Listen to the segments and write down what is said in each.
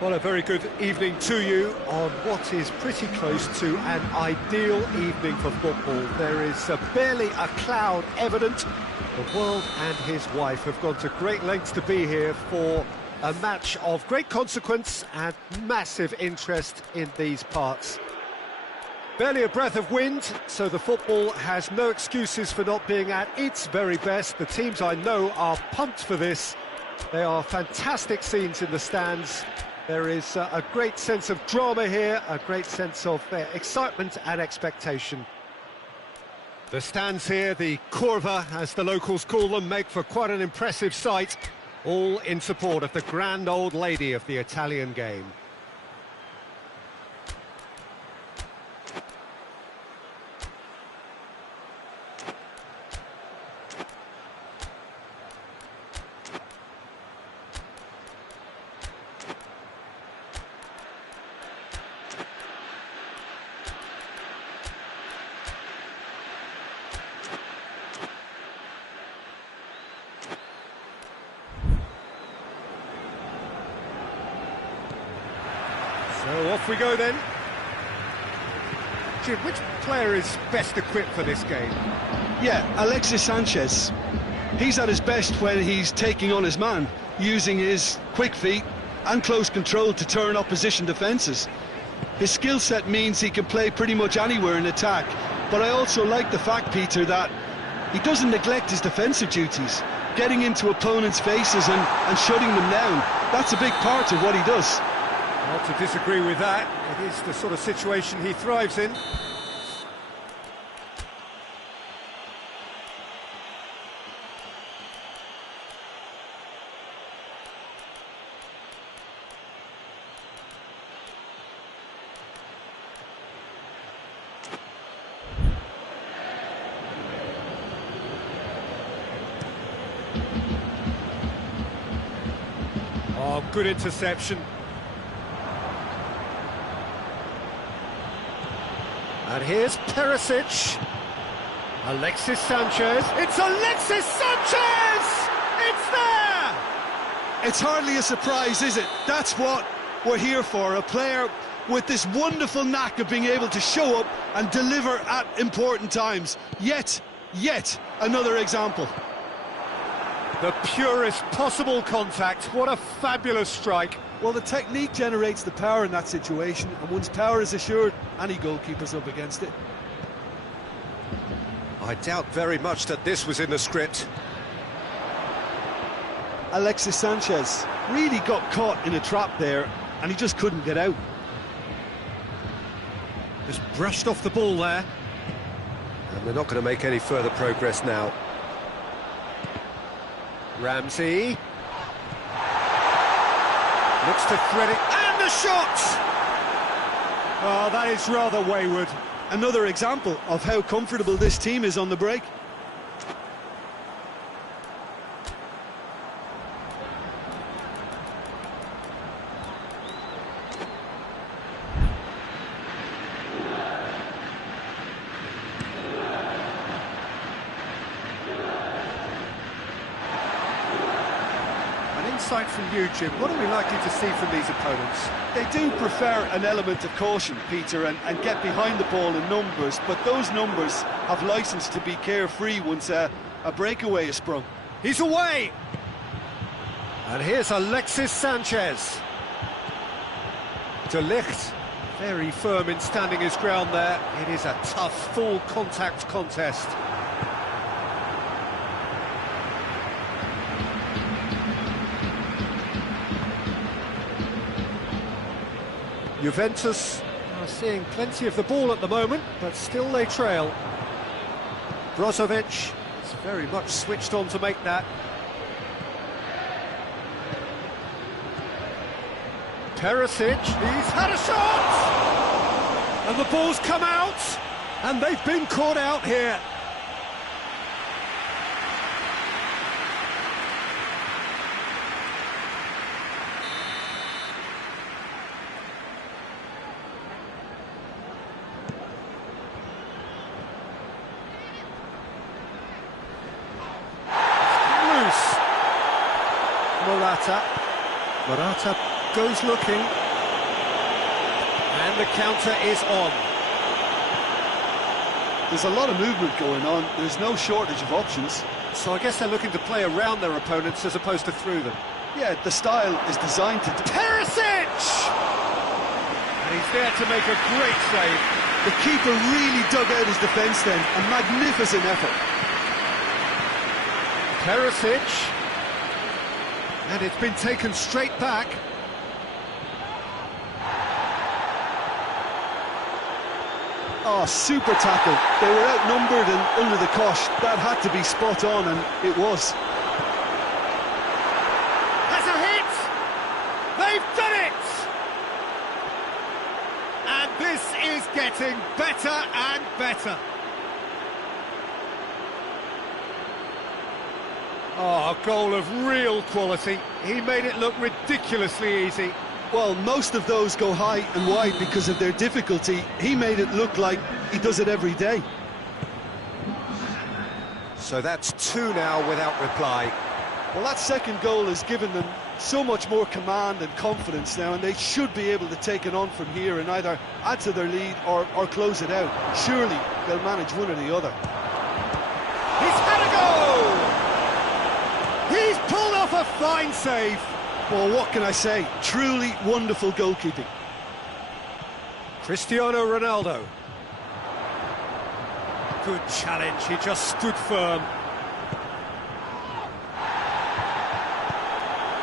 Well, a very good evening to you on what is pretty close to an ideal evening for football. There is barely a cloud evident. The world and his wife have gone to great lengths to be here for a match of great consequence and massive interest in these parts. Barely a breath of wind, so the football has no excuses for not being at its very best. The teams I know are pumped for this. They are fantastic scenes in the stands. There is a great sense of drama here, a great sense of excitement and expectation. The stands here, the curva, as the locals call them, make for quite an impressive sight, all in support of the grand old lady of the Italian game. So off we go then. Jim, which player is best equipped for this game? Yeah, Alexis Sanchez. He's at his best when he's taking on his man, using his quick feet and close control to turn opposition defences. His skill set means he can play pretty much anywhere in attack, but I also like the fact, Peter, that he doesn't neglect his defensive duties, getting into opponents' faces and shutting them down. That's a big part of what he does. Not to disagree with that. It is the sort of situation he thrives in. Oh, good interception. And here's Perisic. Alexis Sanchez. It's Alexis Sanchez! It's there! It's hardly a surprise, is it? That's what we're here for, a player with this wonderful knack of being able to show up and deliver at important times. Yet another example. The purest possible contact. What a fabulous strike. Well, the technique generates the power in that situation, and once power is assured, any goalkeeper's up against it. I doubt very much that this was in the script. Alexis Sanchez really got caught in a trap there, and he just couldn't get out. Just brushed off the ball there. And they're not going to make any further progress now. Ramsey. Looks to thread it, and the shot! Oh, that is rather wayward. Another example of how comfortable this team is on the break. Insight from you, Jim. What are we likely to see from these opponents? They do prefer an element of caution, Peter, and get behind the ball in numbers, but those numbers have licence to be carefree once a breakaway is sprung. He's away! And here's Alexis Sanchez. De Ligt, very firm in standing his ground there. It is a tough, full contact contest. Juventus are seeing plenty of the ball at the moment, but still they trail. Brozovic is very much switched on to make that. Perisic, he's had a shot! And the ball's come out, and they've been caught out here. Morata goes looking. And the counter is on. There's a lot of movement going on. There's no shortage of options. So I guess they're looking to play around their opponents as opposed to through them. Yeah, the style is designed to... Perisic! And he's there to make a great save. The keeper really dug out his defence then. A magnificent effort. Perisic. And it's been taken straight back. Oh, super tackle. They were outnumbered and under the cosh. That had to be spot on, and it was. Has a hit! They've done it! And this is getting better and better. Oh, a goal of real quality. He made it look ridiculously easy. Well, most of those go high and wide because of their difficulty. He made it look like he does it every day. So that's two now without reply. Well, that second goal has given them so much more command and confidence now, and they should be able to take it on from here and either add to their lead or close it out. Surely they'll manage one or the other. He's had a goal! He's pulled off a fine save. Well, what can I say? Truly wonderful goalkeeping. Cristiano Ronaldo. Good challenge, he just stood firm.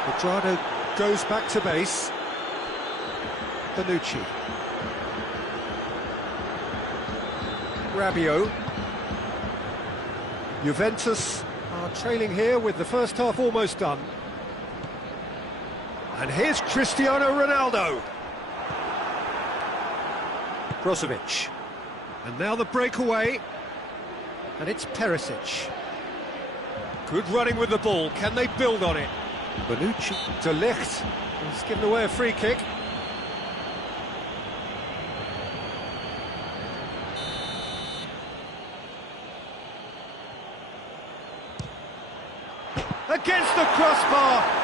Quadrado goes back to base. Bonucci. Rabiot. Juventus are trailing here with the first half almost done. And here's Cristiano Ronaldo. Brozovic. And now the breakaway. And it's Perisic. Good running with the ball. Can they build on it? Bonucci. De Ligt. He's given away a free kick. Against the crossbar.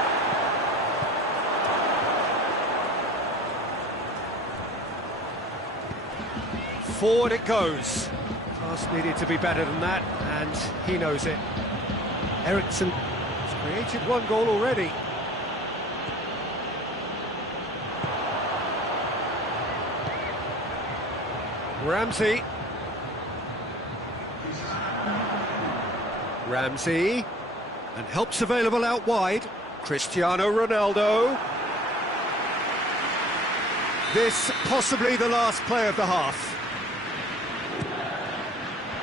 Forward it goes. Pass needed to be better than that, and he knows it. Eriksson has created one goal already. Ramsey. Ramsey. And help's available out wide. Cristiano Ronaldo. This possibly the last play of the half.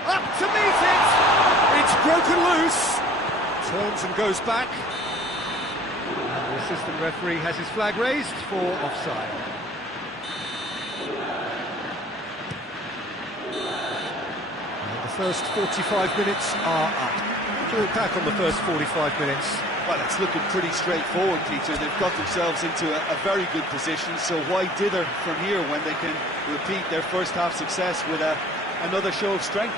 Up to meet it! It's broken loose. Turns and goes back. And the assistant referee has his flag raised for offside. And the first 45 minutes are up. Look back on the first 45 minutes. Well, it's looking pretty straightforward, Peter. They've got themselves into a very good position, so why dither from here when they can repeat their first half success with another show of strength?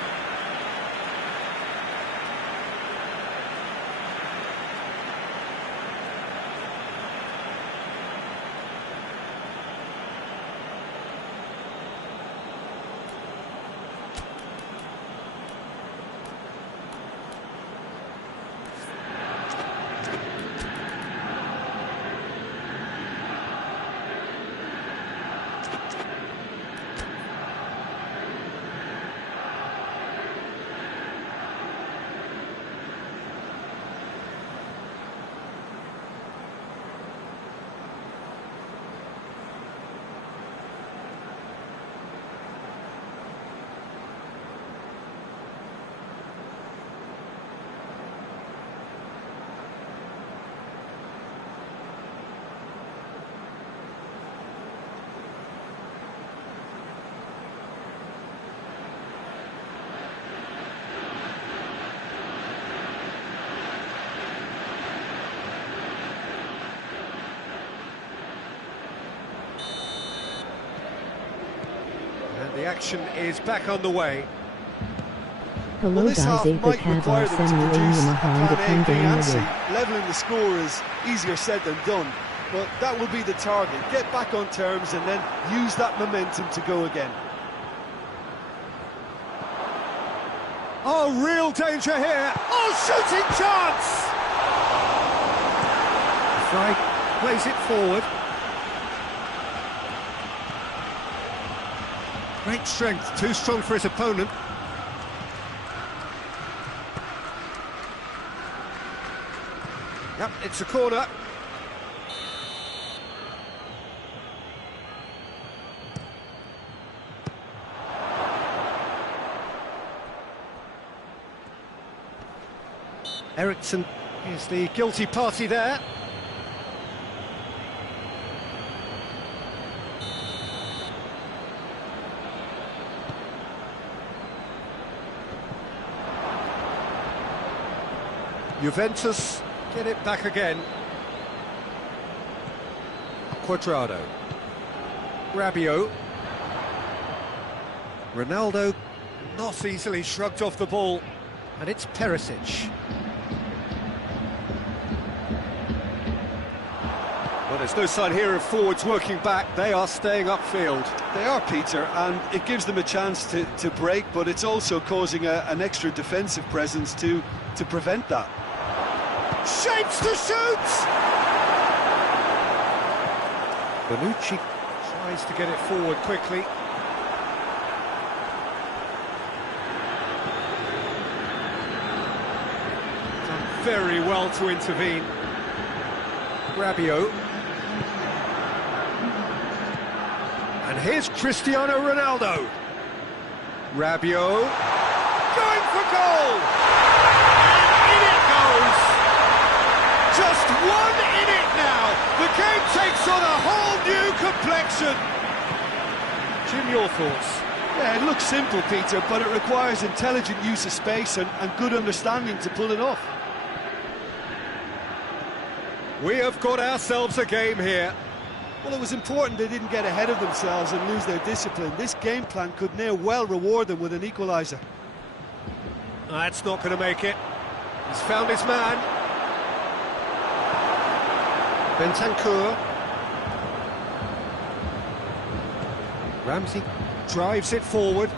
The action is back on the way. Hello guys, might require them to produce a plan A, B and C. Leveling the score is easier said than done, but that will be the target. Get back on terms and then use that momentum to go again. Oh, real danger here. Oh, shooting chance! Fry plays it forward. Great strength, too strong for his opponent. Yep, it's a corner. Ericsson is the guilty party there. Juventus get it back again. Quadrado. Rabiot. Ronaldo not easily shrugged off the ball. And it's Perisic. Well, there's no sign here of forwards working back. They are staying upfield. They are, Peter, and it gives them a chance to break, but it's also causing an extra defensive presence to prevent that. Shapes to shoot! Bonucci tries to get it forward quickly. Done very well to intervene. Rabiot. And here's Cristiano Ronaldo. Rabiot. Going for goal! And in it goes! Just 1 in it now! The game takes on a whole new complexion! Jim, your thoughts? Yeah, it looks simple, Peter, but it requires intelligent use of space and good understanding to pull it off. We have got ourselves a game here. Well, it was important they didn't get ahead of themselves and lose their discipline. This game plan could now well reward them with an equaliser. That's not going to make it. He's found his man. Bentancur. Ramsey drives it forward.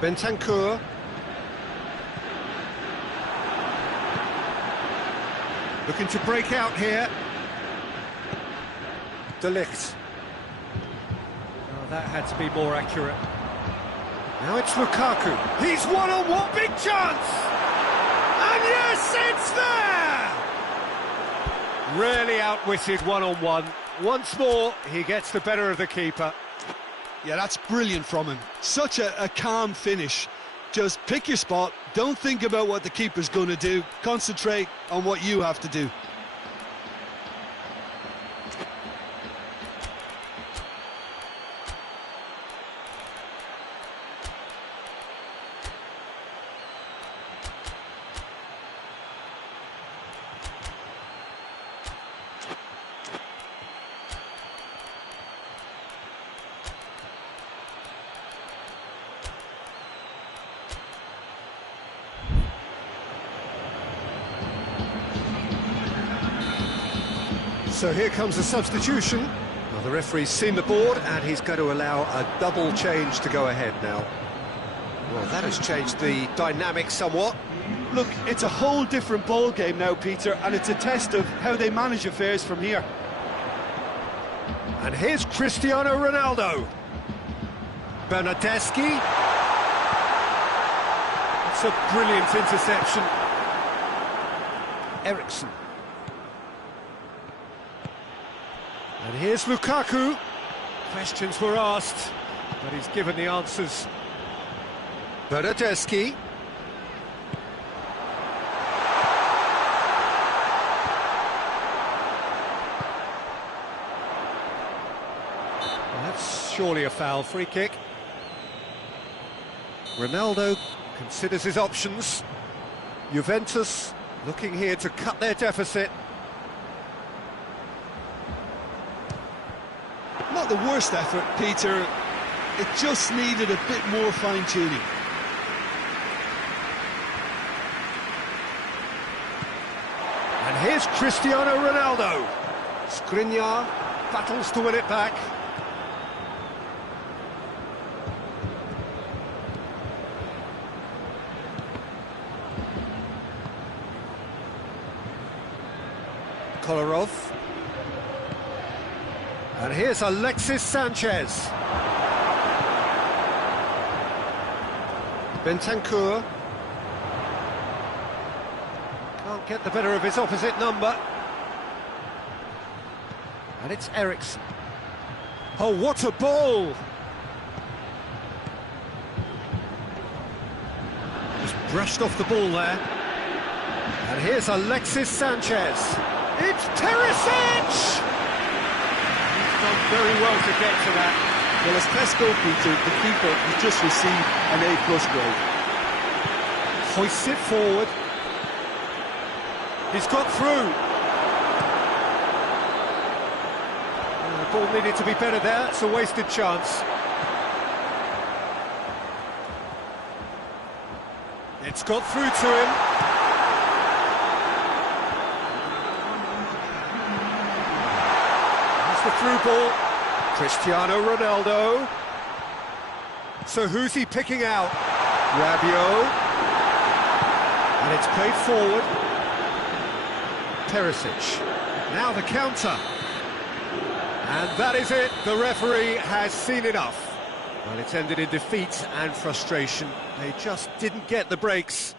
Bentancur. Looking to break out here. De Ligt. Oh, that had to be more accurate. Now it's Lukaku. He's one-on-one, big chance! And yes, it's there! Really outwitted one-on-one. Once more, he gets the better of the keeper. Yeah, that's brilliant from him. Such a calm finish. Just pick your spot, don't think about what the keeper's going to do, concentrate on what you have to do. So here comes the substitution. Well, the referee's seen the board and he's going to allow a double change to go ahead now. Well, that has changed the dynamic somewhat. Look, it's a whole different ball game now, Peter, and it's a test of how they manage affairs from here. And here's Cristiano Ronaldo. Bernardeschi. It's a brilliant interception. Ericsson. And here's Lukaku. Questions were asked, but he's given the answers. Bernardeschi. That's surely a foul. Free kick. Ronaldo considers his options. Juventus looking here to cut their deficit. Not the worst effort, Peter. It just needed a bit more fine-tuning. And here's Cristiano Ronaldo. Skriniar battles to win it back. Kolarov. And here's Alexis Sanchez. Bentancur. Can't get the better of his opposite number. And it's Eriksen. Oh, what a ball! Just brushed off the ball there. And here's Alexis Sanchez. It's Perisic! He's done very well to get to that. Well, as tests go, Peter, the keeper has just received an A+ grade. Hoists it forward. He's got through. The ball needed to be better there. It's a wasted chance. It's got through to him. The through ball, Cristiano Ronaldo. So who's he picking out? Rabiot. And it's played forward. Perisic. Now the counter. And that is it. The referee has seen enough. Well, it's ended in defeat and frustration. They just didn't get the breaks.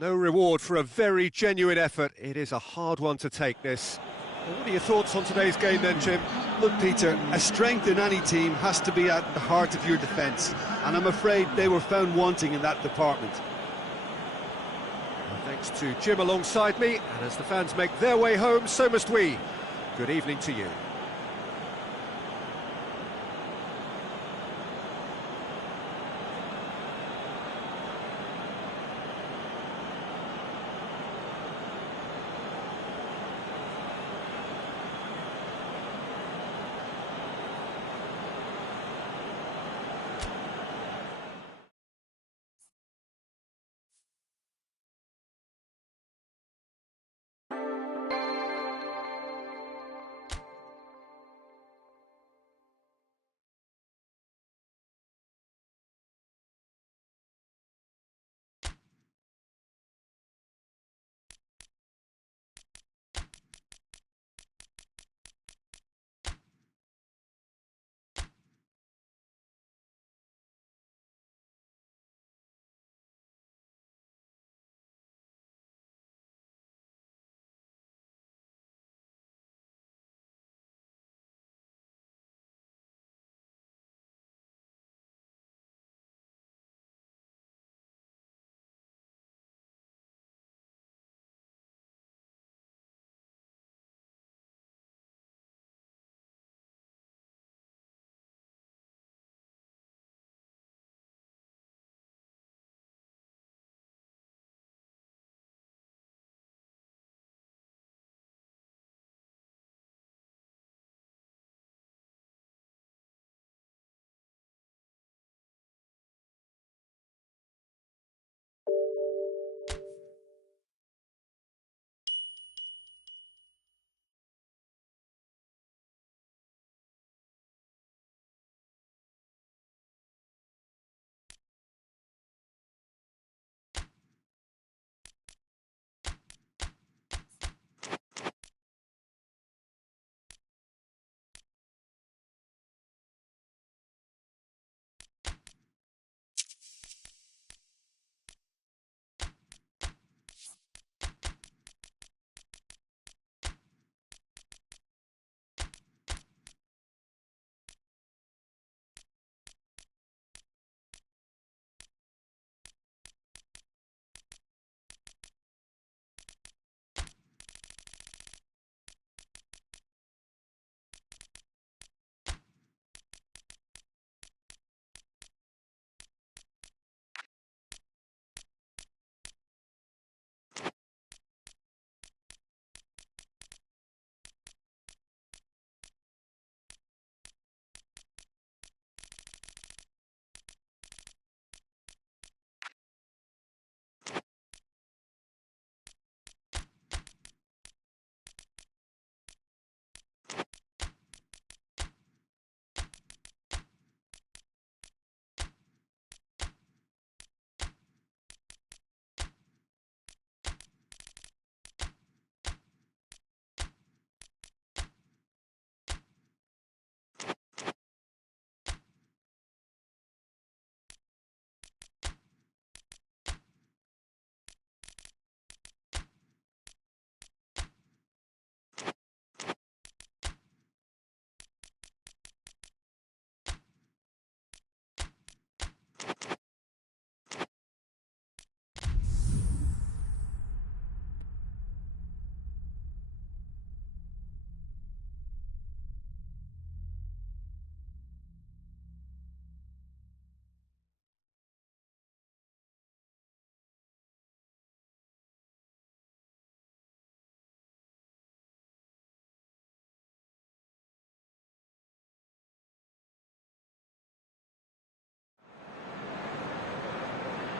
No reward for a very genuine effort. It is a hard one to take, this. What are your thoughts on today's game then, Jim? Look, Peter, a strength in any team has to be at the heart of your defence, and I'm afraid they were found wanting in that department. Well, thanks to Jim alongside me, and as the fans make their way home, so must we. Good evening to you.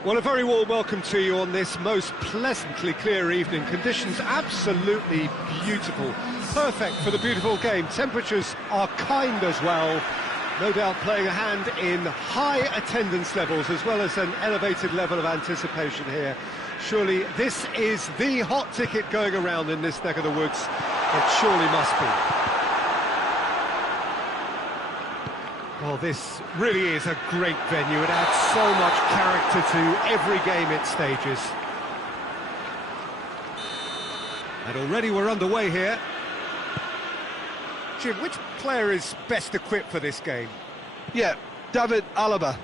Well, a very warm welcome to you on this most pleasantly clear evening. Conditions absolutely beautiful. Perfect for the beautiful game. Temperatures are kind as well. No doubt playing a hand in high attendance levels as well as an elevated level of anticipation here. Surely this is the hot ticket going around in this neck of the woods. It surely must be. Well, this really is a great venue. It adds so much character to every game it stages. And already we're underway here. Jim, which player is best equipped for this game? Yeah, David Alaba.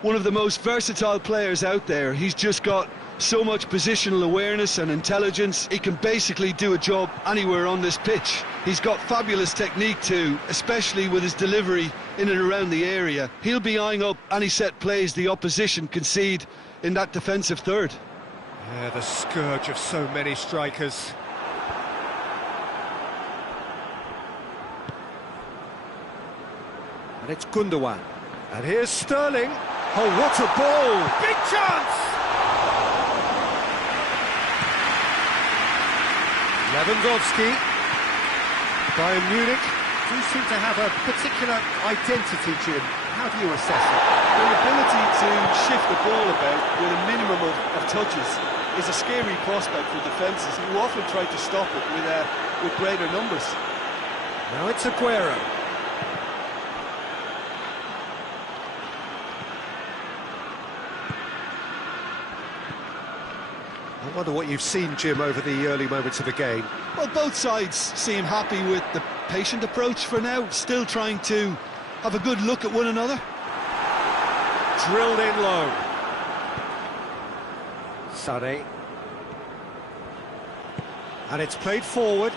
One of the most versatile players out there. He's just got so much positional awareness and intelligence. He can basically do a job anywhere on this pitch. He's got fabulous technique too, especially with his delivery in and around the area. He'll be eyeing up any set plays the opposition concede in that defensive third. Yeah, the scourge of so many strikers. And it's Gundogan. And here's Sterling. Oh, what a ball! Big chance! Lewandowski. Bayern Munich do seem to have a particular identity, Jim. How do you assess it? Their ability to shift the ball about with a minimum of touches is a scary prospect for defences who often try to stop it with greater numbers. Now it's Aguero. I wonder what you've seen, Jim, over the early moments of the game. Well, both sides seem happy with the patient approach for now, still trying to have a good look at one another. Drilled in low. Sané. And it's played forward.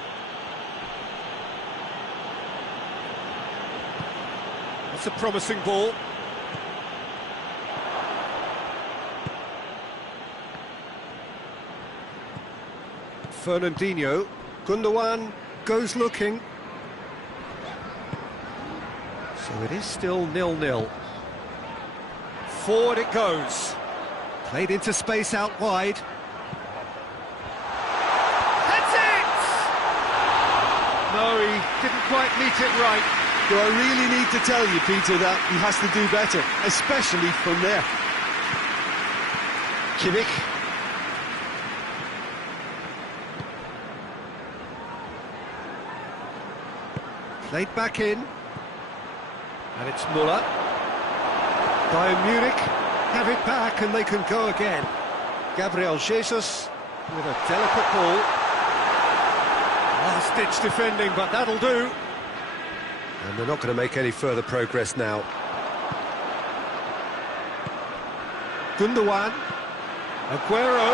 It's a promising ball. Fernandinho. Gundogan goes looking. So it is still 0-0. Forward it goes. Played into space out wide. That's it! No, he didn't quite meet it right. Do I really need to tell you, Peter, that he has to do better, especially from there? Kimmich. Played back in. And it's Müller. Bayern Munich have it back and they can go again. Gabriel Jesus with a delicate ball. Last-ditch defending, but that'll do. And they're not going to make any further progress now. Gundogan. Aguero.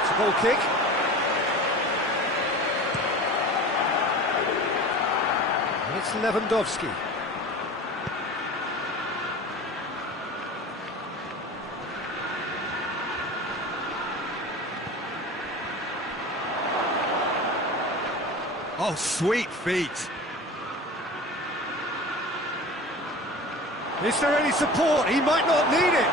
It's a goal kick. And it's Lewandowski. Oh, sweet feet. Is there any support? He might not need it.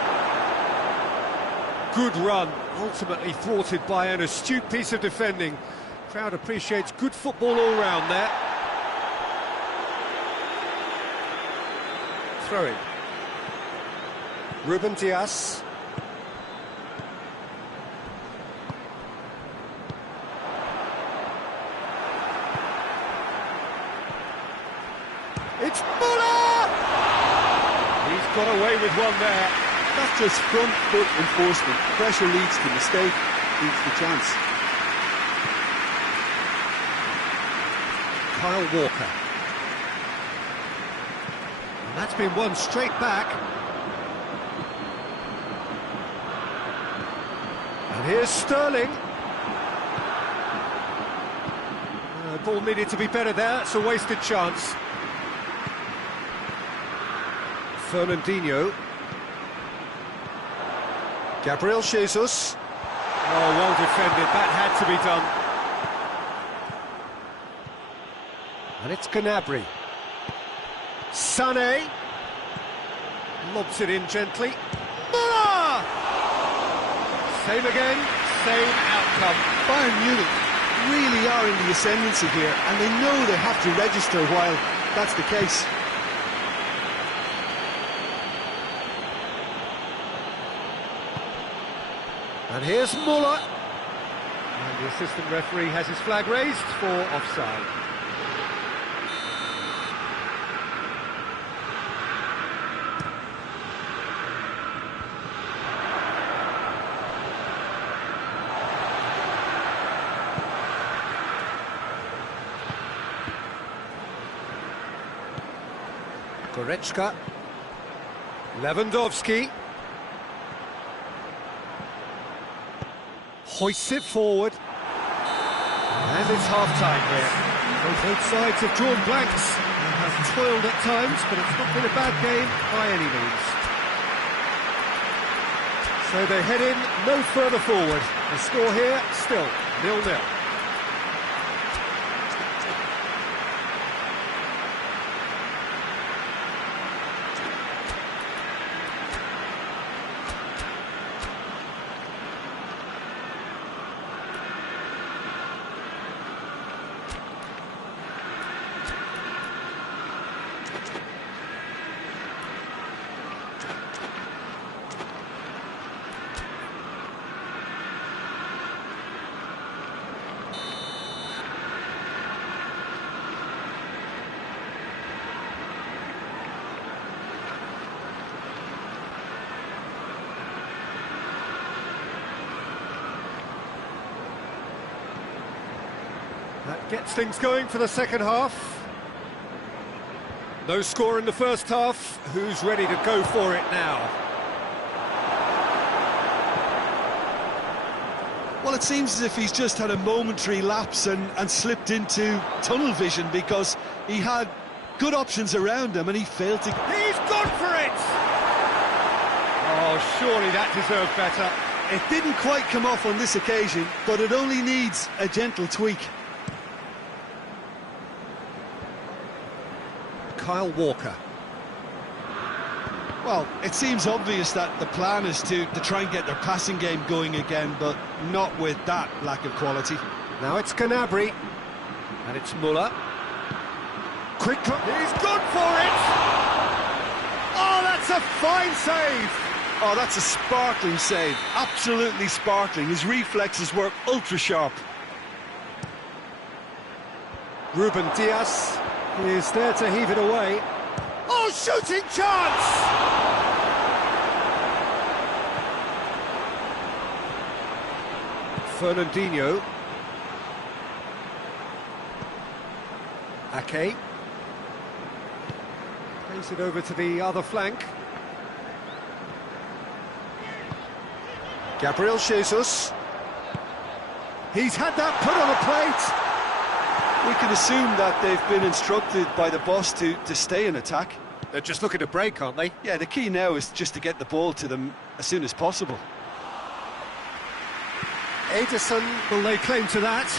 Good run, ultimately thwarted by an astute piece of defending. Crowd appreciates good football all round there. Throw in. Ruben Dias. It's Müller! He's got away with one there. That's just front foot enforcement. Pressure leads to mistake, leads to chance. Kyle Walker. And that's been won straight back. And here's Sterling. The ball needed to be better there. It's a wasted chance. Fernandinho. Gabriel Jesus. Oh, well defended. That had to be done. And it's Gnabry. Sané. Lobs it in gently. Same again, same outcome. Bayern Munich really are in the ascendancy here, and they know they have to register while that's the case. And here's Muller. And the assistant referee has his flag raised for offside. Goretzka, Lewandowski, hoists it forward, and it's half-time here. Both sides have drawn blanks and have toiled at times, but it's not been a bad game by any means. So they head in no further forward. The score here, still 0-0. That gets things going for the second half. No score in the first half. Who's ready to go for it now? Well, it seems as if he's just had a momentary lapse and slipped into tunnel vision, because he had good options around him and he failed to... He's gone for it! Oh, surely that deserved better. It didn't quite come off on this occasion, but it only needs a gentle tweak. Kyle Walker. Well, it seems obvious that the plan is to try and get their passing game going again, but not with that lack of quality. Now it's Gnabry, and it's Muller. Quick, he's gone for it! Oh, that's a fine save! Oh, that's a sparkling save, absolutely sparkling. His reflexes work ultra-sharp. Ruben Dias is there to heave it away. Oh, shooting chance! Fernandinho. Ake. Plays it over to the other flank. Gabriel Jesus. He's had that put on a plate. We can assume that they've been instructed by the boss to stay in attack. They're just looking to break, aren't they? Yeah, the key now is just to get the ball to them as soon as possible. Ederson will lay claim to that.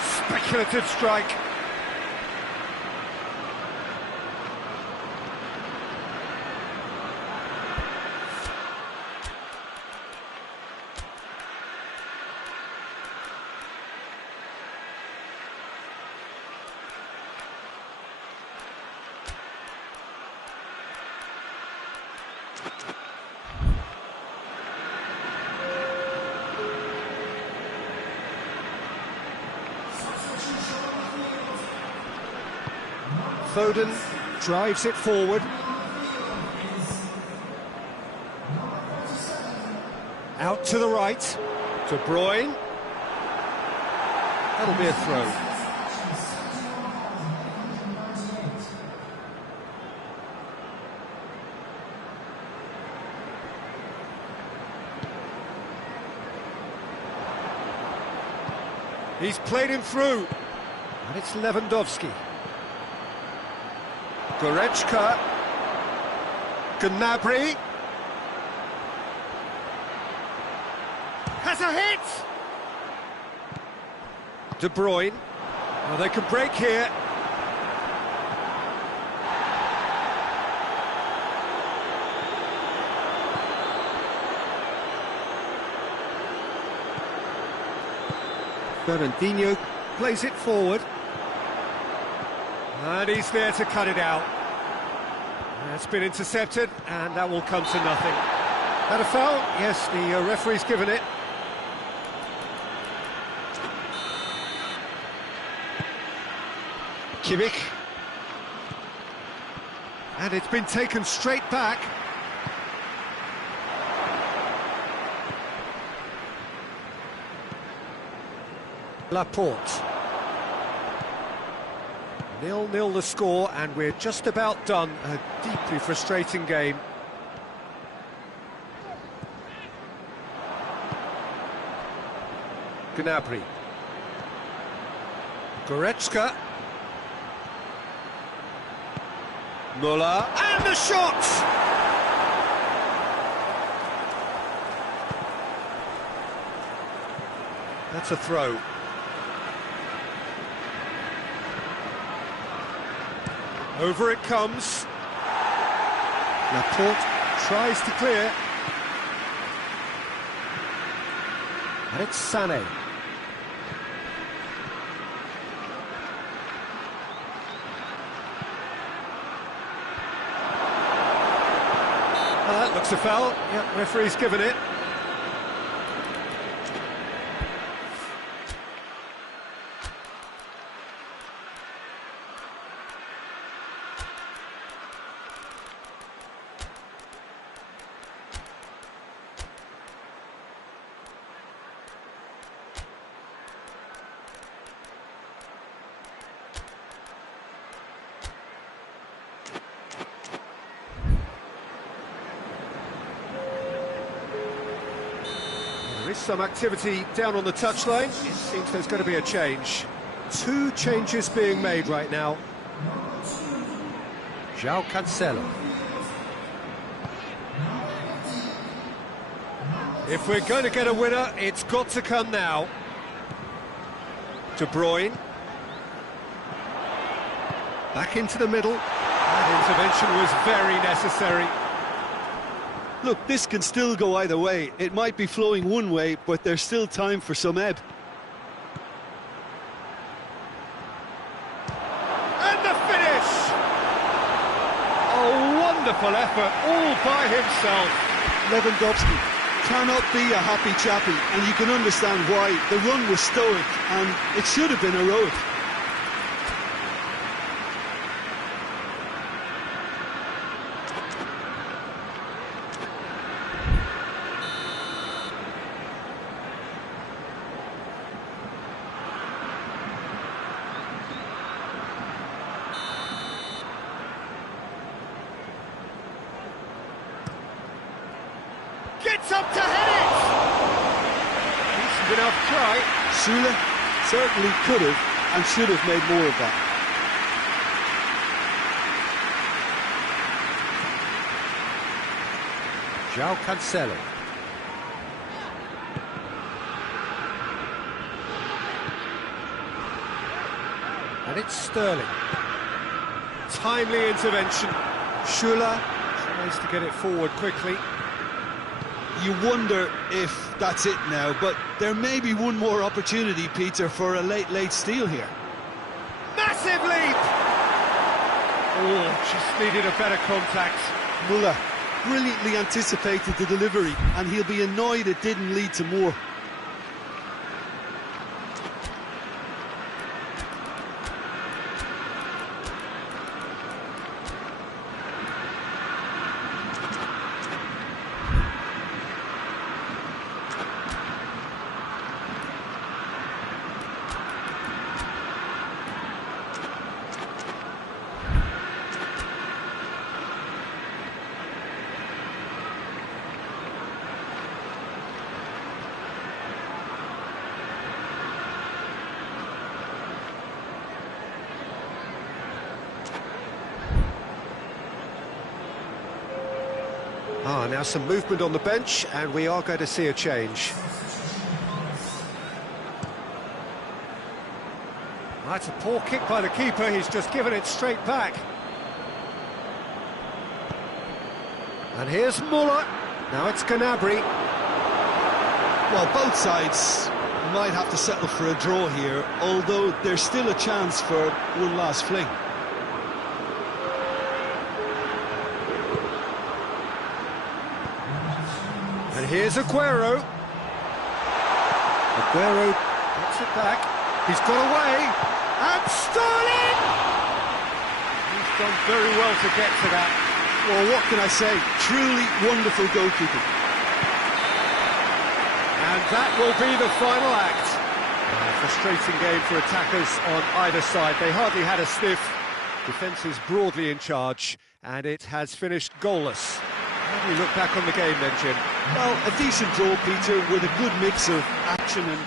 Speculative strike. Foden drives it forward. Out to the right. De Bruyne. That'll be a throw. He's played him through. And it's Lewandowski. Goretzka, Gnabry, has a hit! De Bruyne, well, they can break here. Fernandinho plays it forward. And he's there to cut it out. That's been intercepted, and that will come to nothing. That a foul? Yes, the referee's given it. Kimmich. And it's been taken straight back. Laporte. 0-0 the score, and we're just about done. A deeply frustrating game. Gnabry. Goretzka. Muller. And the shot! That's a throw. Over it comes. Laporte tries to clear. And it's Sané. That looks a foul. Yep, referee's given it. There is some activity down on the touchline. It seems there's going to be a change. 2 changes being made right now. João Cancelo. If we're going to get a winner, it's got to come now. De Bruyne. Back into the middle. That intervention was very necessary. Look, this can still go either way. It might be flowing one way, but there's still time for some ebb. And the finish! A wonderful effort, all by himself. Lewandowski cannot be a happy chappy, and you can understand why. The run was stoic, and it should have been heroic. Gets up to head it! Decent enough try. Sula certainly could have and should have made more of that. João Cancelo. And it's Sterling. Timely intervention. Sula tries to get it forward quickly. You wonder if that's it now, but there may be one more opportunity, Peter, for a late steal here. Massive leap! Oh, just needed a better contact. Muller brilliantly anticipated the delivery, and he'll be annoyed it didn't lead to more. Now some movement on the bench, and we are going to see a change. That's a poor kick by the keeper, he's just given it straight back. And here's Muller, now it's Gnabry. Well, both sides Might have to settle for a draw here, although there's still a chance for one last fling. And here's Aguero. Aguero gets it back. He's got away. And Sterling! He's done very well to get to that. Well, what can I say? Truly wonderful goalkeeping. And that will be the final act. A frustrating game for attackers on either side. They hardly had a sniff. Defence is broadly in charge, and it has finished goalless. How do you look back on the game then, Jim? Well, a decent draw, Peter, with a good mix of action and...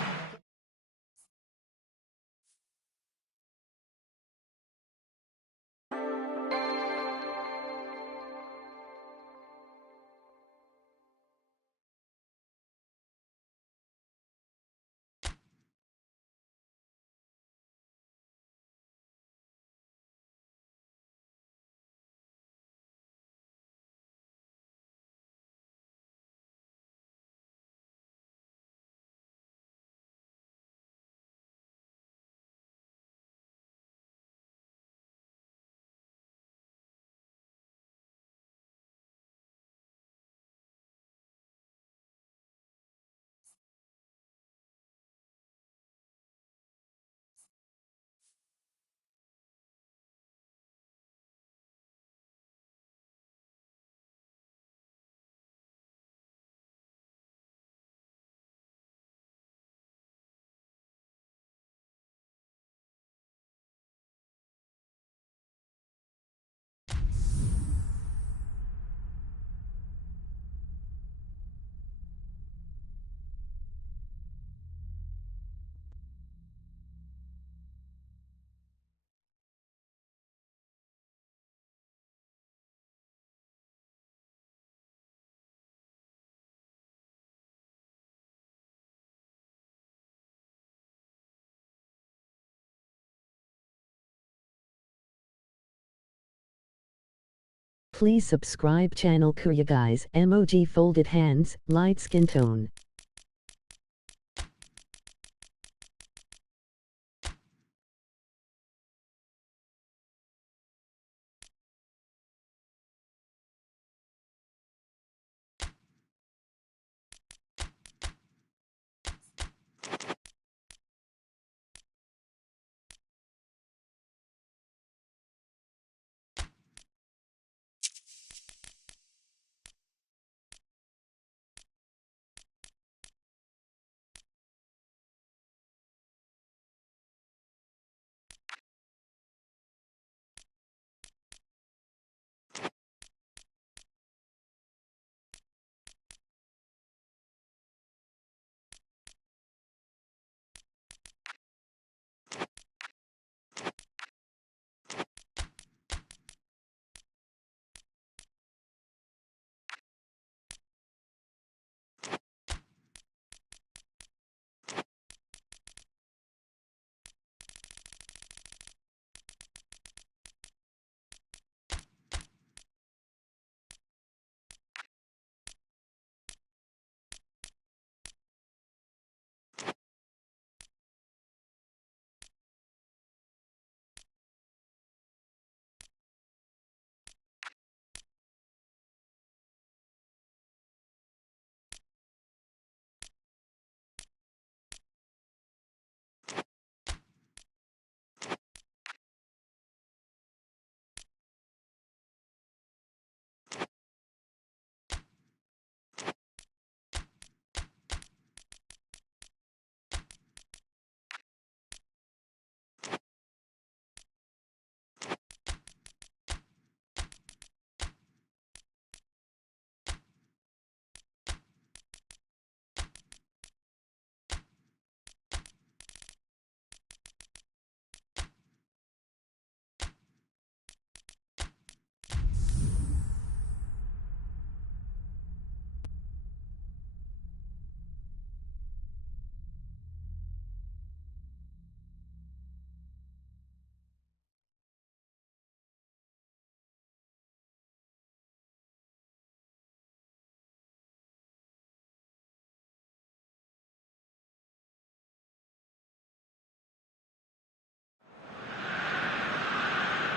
Please subscribe channel Kuya guys. Emoji folded hands, light skin tone.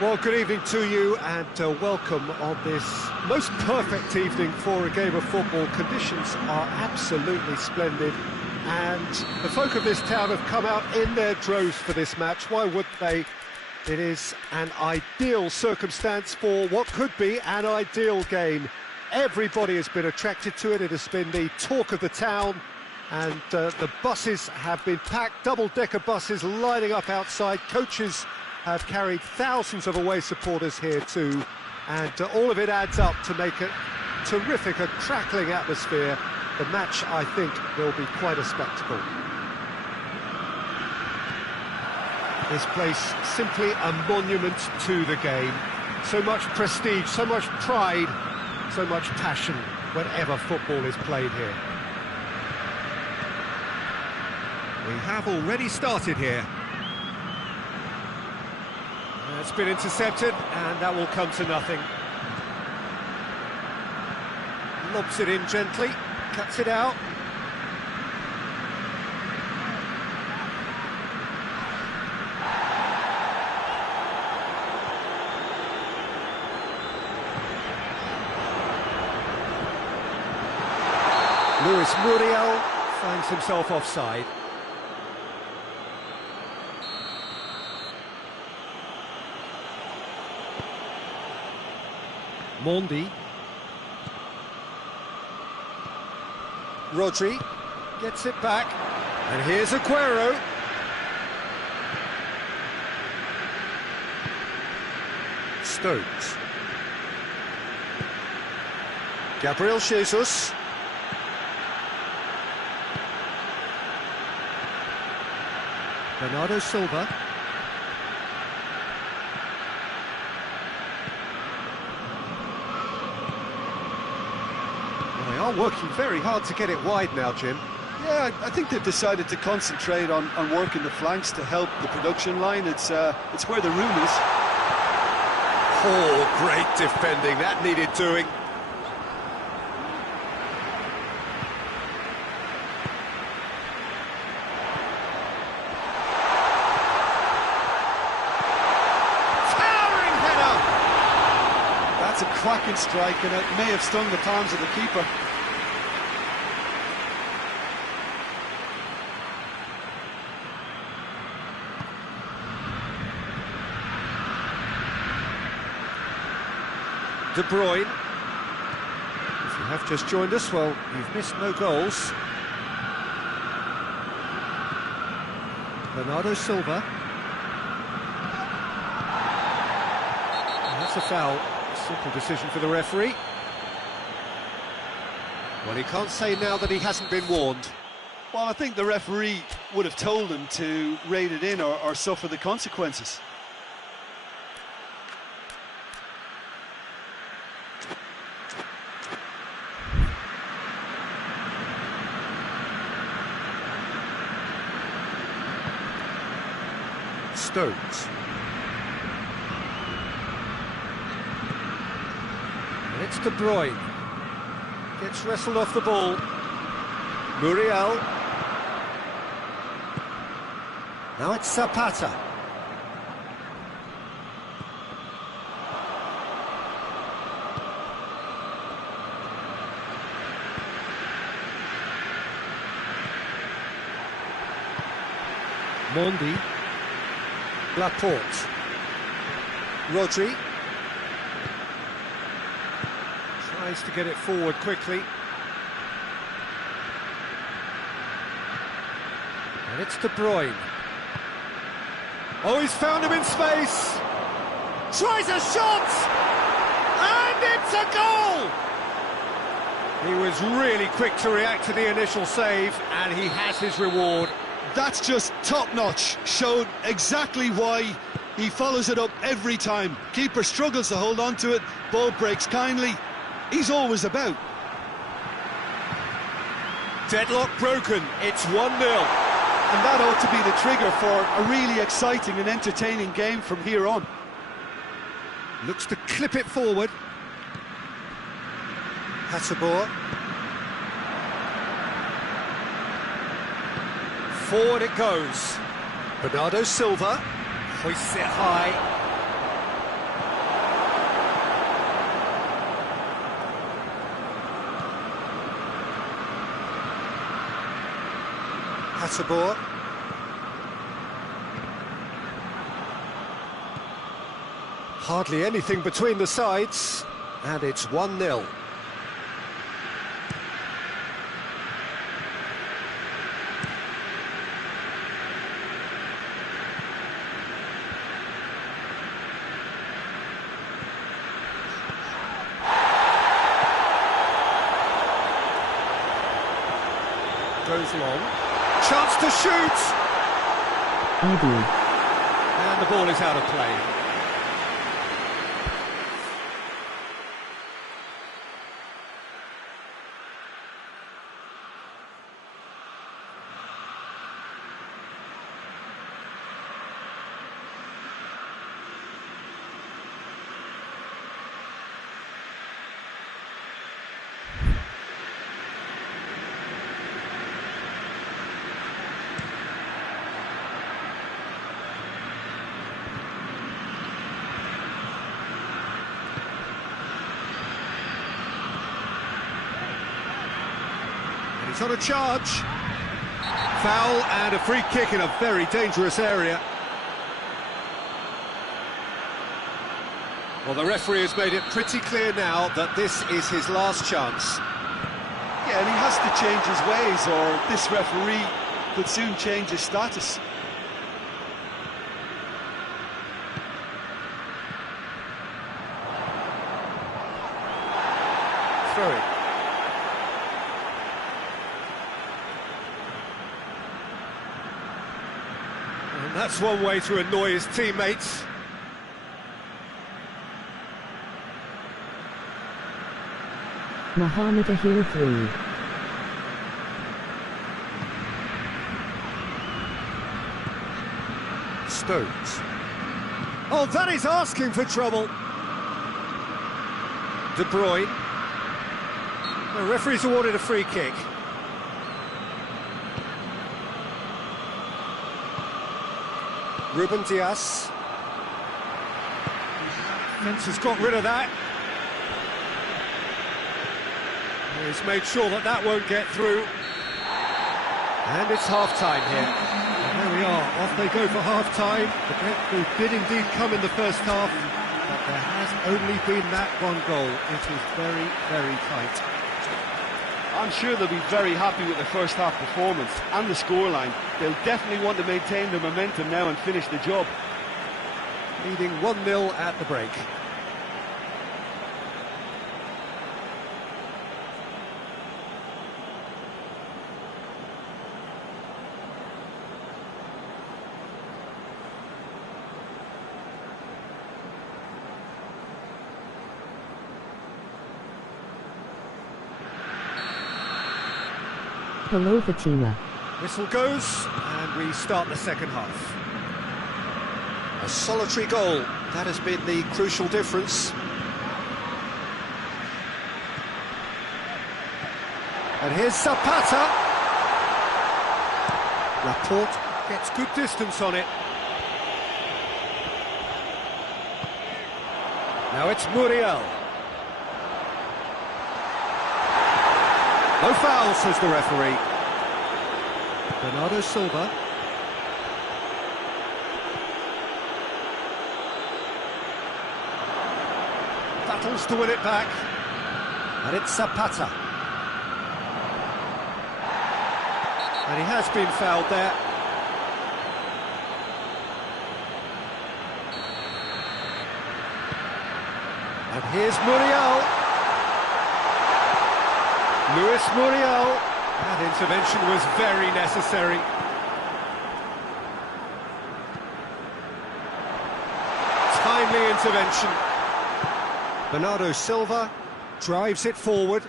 Well, good evening to you and welcome on this most perfect evening for a game of football. Conditions are absolutely splendid and the folk of this town have come out in their droves for this match. Why wouldn't they? It is an ideal circumstance for what could be an ideal game. Everybody has been attracted to it. It has been the talk of the town, and the buses have been packed, double-decker buses lining up outside. Coaches have carried thousands of away supporters here too, and all of it adds up to make a terrific, a crackling atmosphere. The match, I think, will be quite a spectacle. This place simply a monument to the game. So much prestige, so much pride, so much passion whenever football is played here. We have already started here. It's been intercepted, and that will come to nothing. Lobs it in gently, cuts it out. Luis Muriel finds himself offside. Mondi. Rodri gets it back, and here's Aguero. Stones. Gabriel Jesus. Bernardo Silva. Well, they are working very hard to get it wide now, Jim. Yeah, I think they've decided to concentrate on working the flanks to help the production line. It's where the room is. Oh, great defending. That needed doing. That's a cracking strike, and it may have stung the palms of the keeper. De Bruyne. If you have just joined us, well, you've missed no goals. Bernardo Silva. And that's a foul. Simple decision for the referee. Well, he can't say now that he hasn't been warned. Well, I think the referee would have told him to rate it in or suffer the consequences. Stones. And it's De Bruyne. Gets wrestled off the ball. Muriel. Now it's Zapata. Mondi. Laporte. Rodri. Tries to get it forward quickly. And it's De Bruyne. Oh, he's found him in space! Tries a shot! And it's a goal! He was really quick to react to the initial save, and he has his reward. That's just top-notch. Showed exactly why he follows it up every time. Keeper struggles to hold on to it, ball breaks kindly. He's always about. Deadlock broken, it's 1-0. And that ought to be the trigger for a really exciting and entertaining game from here on. Looks to clip it forward. Hasselbohr. Forward it goes. Bernardo Silva hoists it high. Hasselbohr. Hardly anything between the sides, and it's 1-0. Goes long. Chance to shoot! ID. And the ball is out of play. He's on a charge. Foul and a free kick in a very dangerous area. Well, the referee has made it pretty clear now that this is his last chance. Yeah, and he has to change his ways, or this referee could soon change his status. Throw it. And that's one way to annoy his teammates. Mohammed Ahir 3. Stones. Oh, that is asking for trouble. De Bruyne. The referee's awarded a free kick. Ruben Dias. Fence has got rid of that. He's made sure that that won't get through. And it's half-time here. And there we are, off they go for half-time. The breakthrough did indeed come in the first half, but there has only been that one goal. It is very, very tight. I'm sure they'll be very happy with the first half performance and the scoreline. They'll definitely want to maintain the momentum now and finish the job. Leading 1-0 at the break. Hello Fatima. Whistle goes, and we start the second half. A solitary goal, that has been the crucial difference. And here's Zapata. Laporte gets good distance on it. Now it's Muriel. No foul, says the referee. Bernardo Silva. Battles to win it back. And it's Zapata. And he has been fouled there. And here's Muriel. Luis Muriel. That intervention was very necessary. Timely intervention. Bernardo Silva drives it forward.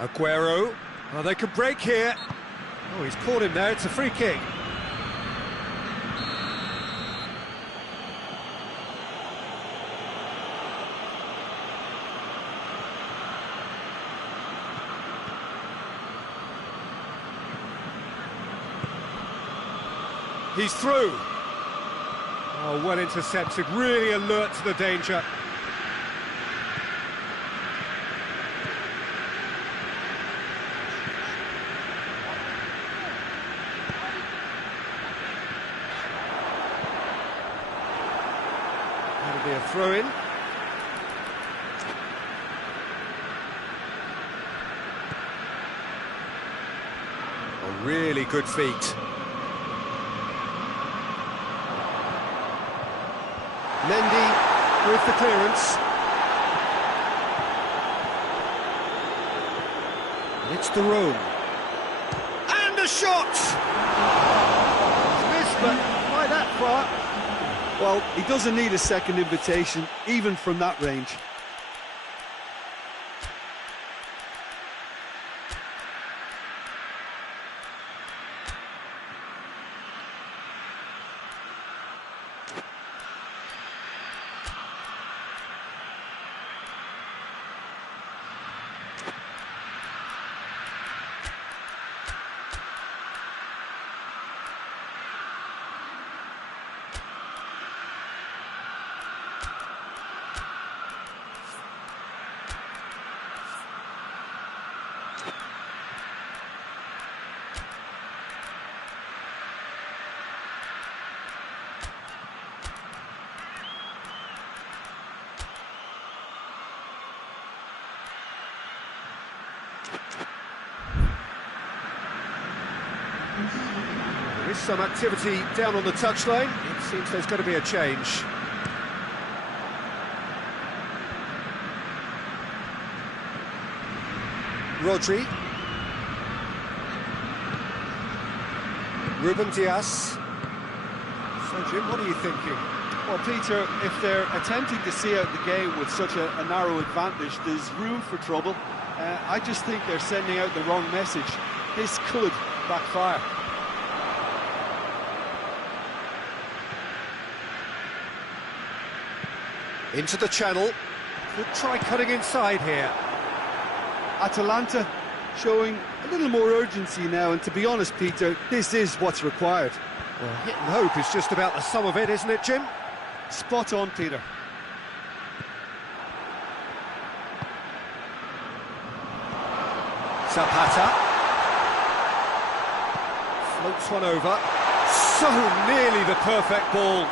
Aguero. Oh, they could break here. Oh, he's caught him there. It's a free kick. He's through. Oh, well intercepted, really alert to the danger. throw in. A really good feat. Mendy with the clearance. And it's the room. And a shot! It's missed, but by that far. Well, he doesn't need a second invitation, even from that range. There is some activity down on the touchline. It seems there's going to be a change. Rodri. Ruben Dias. So, Jim, what are you thinking? Well, Peter, if they're attempting to see out the game with such a narrow advantage, there's room for trouble. I just think they're sending out the wrong message. This could backfire. Into the channel. Could try cutting inside here. Atalanta showing a little more urgency now, and to be honest, Peter, this is what's required. Well, hit and hope is just about the sum of it, isn't it, Jim? Spot on, Peter. Zapata. Floats one over. So nearly the perfect ball.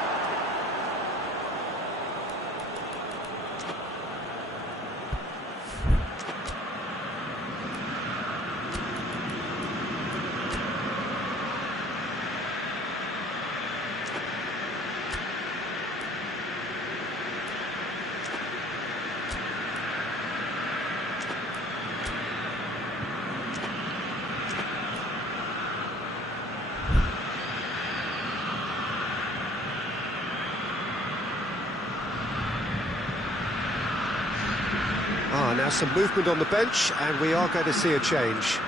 Now some movement on the bench, and we are going to see a change.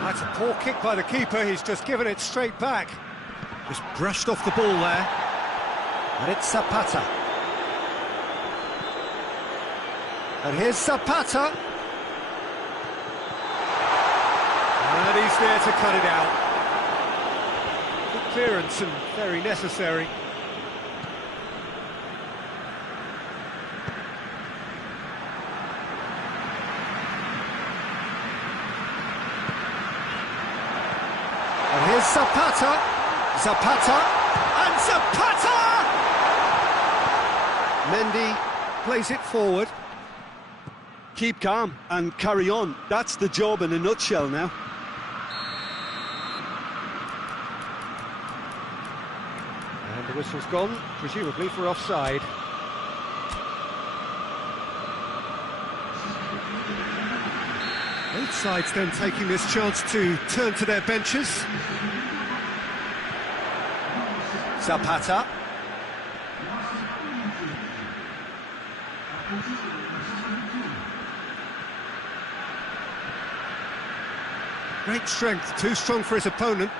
That's a poor kick by the keeper. He's just given it straight back. Just brushed off the ball there. And it's Zapata. And here's Zapata. And he's there to cut it out. Good clearance and very necessary. And here's Zapata. Zapata. And Zapata! Mendy plays it forward. Keep calm and carry on. That's the job in a nutshell now. And the whistle's gone, presumably for offside. Both sides then taking this chance to turn to their benches. Zapata. Great strength, too strong for his opponent.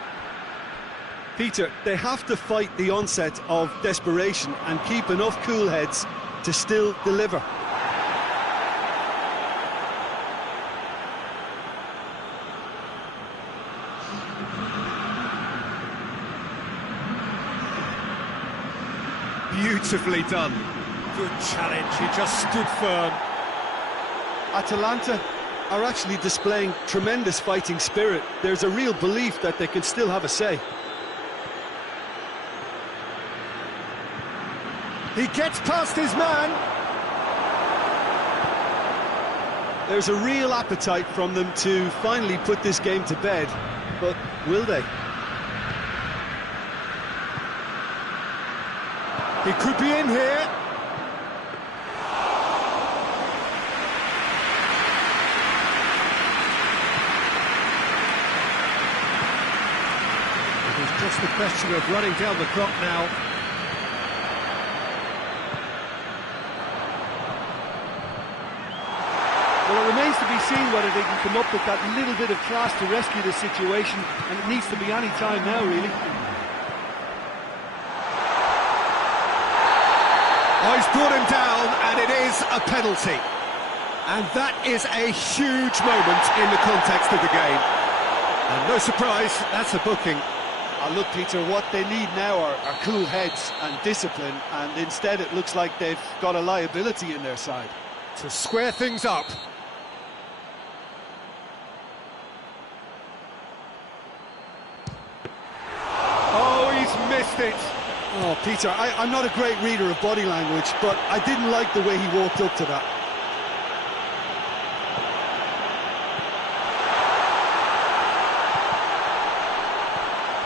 Peter, they have to fight the onset of desperation and keep enough cool heads to still deliver. Beautifully done. Good challenge, he just stood firm. Atalanta are actually displaying tremendous fighting spirit. There's a real belief that they can still have a say. He gets past his man. There's a real appetite from them to finally put this game to bed, but will they? He could be in here. It is just a question of running down the clock now. Well, it remains to be seen whether they can come up with that little bit of class to rescue the situation, and it needs to be any time now, really. Oh, he's brought him down, and it is a penalty. And that is a huge moment in the context of the game. And no surprise, that's a booking. Look, Peter, what they need now are cool heads and discipline, and instead it looks like they've got a liability in their side. To square things up. Oh, he's missed it. Oh, Peter, I'm not a great reader of body language, but I didn't like the way he walked up to that.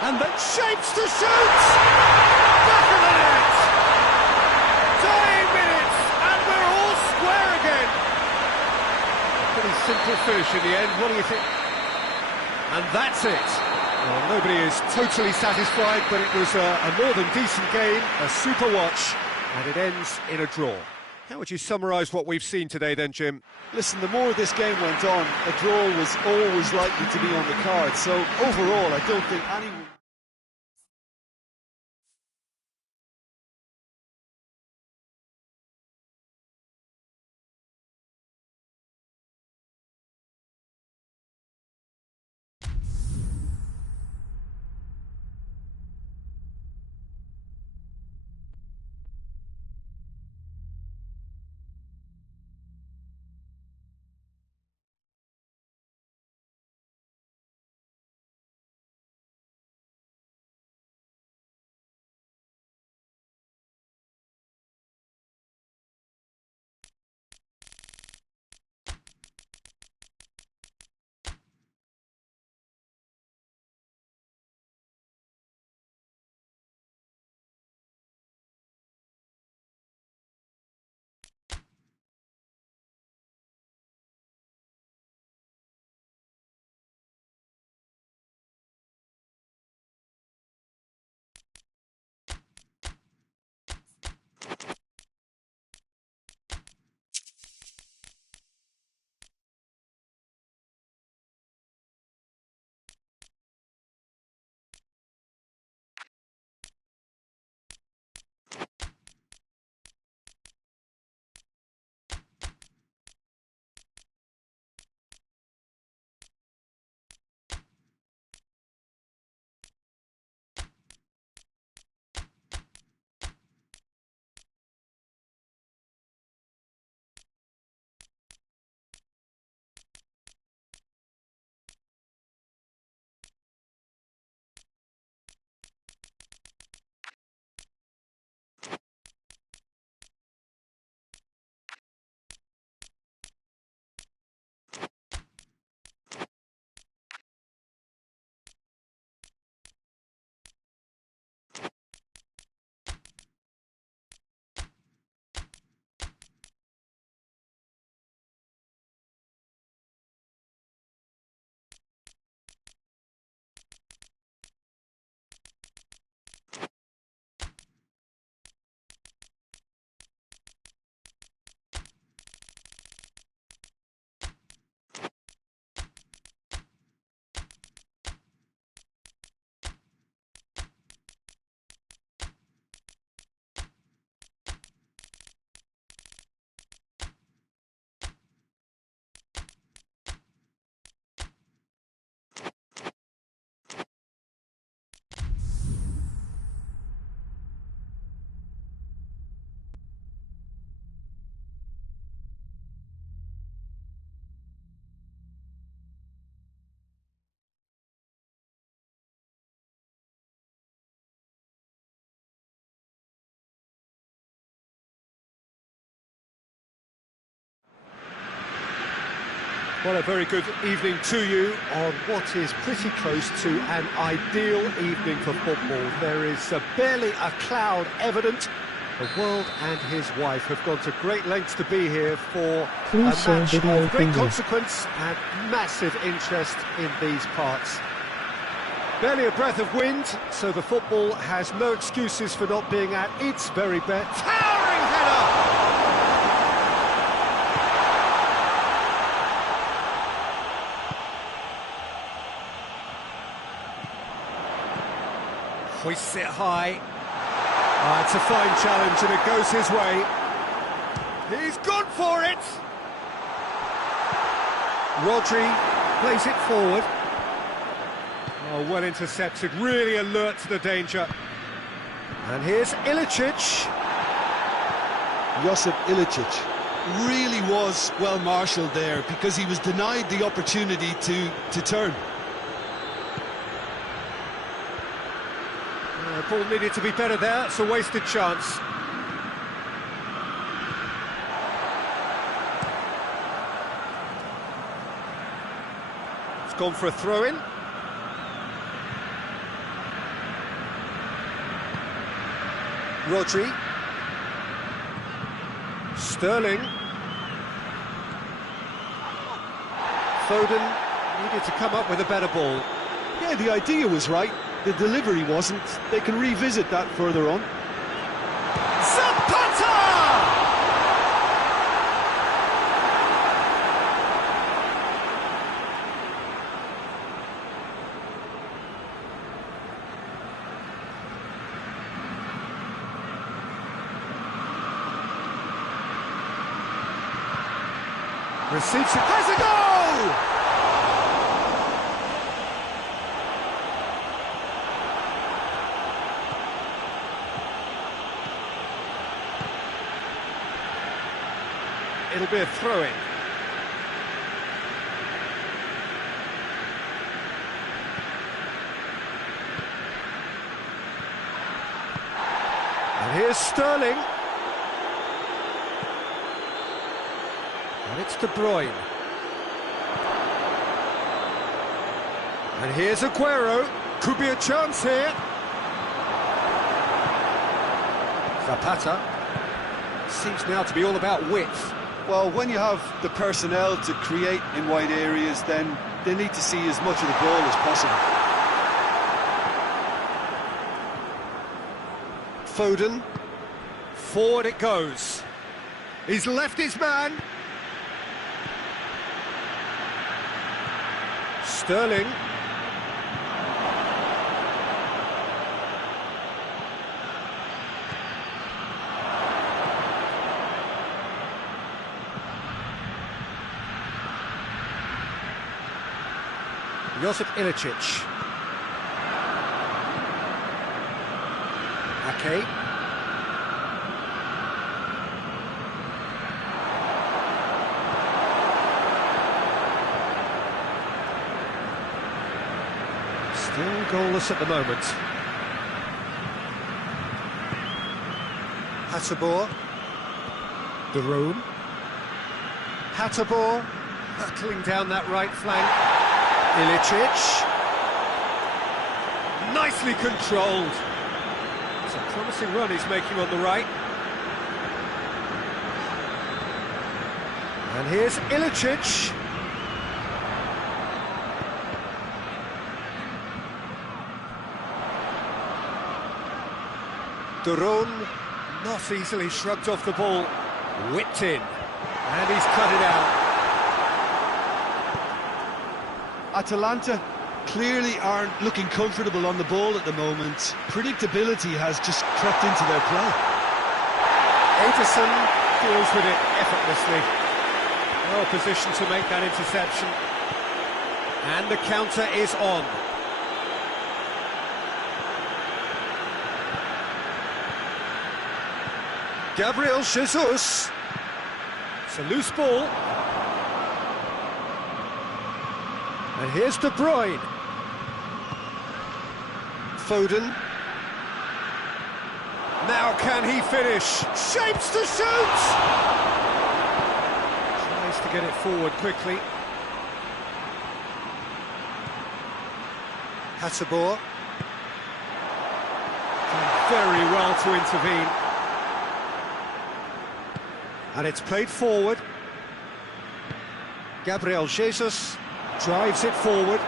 And that shapes to shoot! Back of the net! Dying minutes, and we're all square again. Pretty simple finish in the end, what do you think? And that's it. Well, nobody is totally satisfied, but it was a more than decent game, a super watch, and it ends in a draw. How would you summarise what we've seen today then, Jim? Listen, the more this game went on, a draw was always likely to be on the card, so overall I don't think anyone... Well, a very good evening to you on what is pretty close to an ideal evening for football. There is barely a cloud evident. The world and his wife have gone to great lengths to be here for Please a share match video of great preview. consequence and massive interest in these parts. Barely a breath of wind, so the football has no excuses for not being at its very best. Towering header! Hoists it high. It's a fine challenge and it goes his way. He's gone for it! Rodri plays it forward. Oh, well intercepted, really alert to the danger. And here's Ilicic. Josip Ilicic really was well marshalled there because he was denied the opportunity to turn. Ball needed to be better there, it's a wasted chance. It's gone for a throw-in. Rodri. Sterling. Foden needed to come up with a better ball. Yeah, the idea was right. The delivery wasn't. They can revisit that further on. Zapata! Receives it, has a goal! It'll be a throw-in. And here's Sterling. And it's De Bruyne. And here's Aguero. Could be a chance here. Zapata. Seems now to be all about width. Well, when you have the personnel to create in wide areas, then they need to see as much of the ball as possible. Foden. Forward it goes. He's left his man. Sterling. Josip Ilicic. Ake. Still goalless at the moment. Hateboer. De Roon. Hateboer hurtling down that right flank. Ilicic. Nicely controlled. It's a promising run he's making on the right. And here's Ilicic. De Roon not easily shrugged off the ball. Whipped in. And he's cut it out. Atalanta clearly aren't looking comfortable on the ball at the moment. Predictability has just crept into their play. Ederson deals with it effortlessly. Well positioned to make that interception. And the counter is on. Gabriel Jesus. It's a loose ball. And here's De Bruyne. Foden. Now can he finish? Shapes to shoot! Tries to get it forward quickly. Hatabor. Very well to intervene. And it's played forward. Gabriel Jesus drives it forward.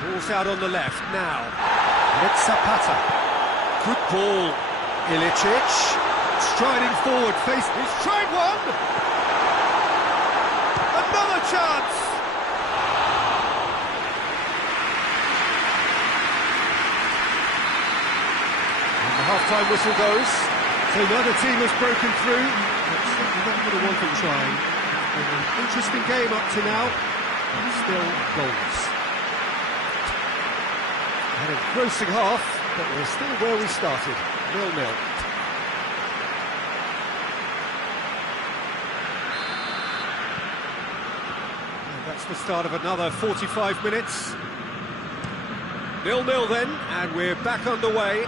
Ball's out on the left now. It's Zapata. Good ball. Ilicic striding forward, he's tried one! Another chance! And the half-time whistle goes. So neither team has broken through. But certainly not going to want them trying. It's been an interesting game up to now, and still goals. Had a grossing half, but we're still where we started. 0-0. And that's the start of another 45 minutes. 0-0 then, and we're back underway.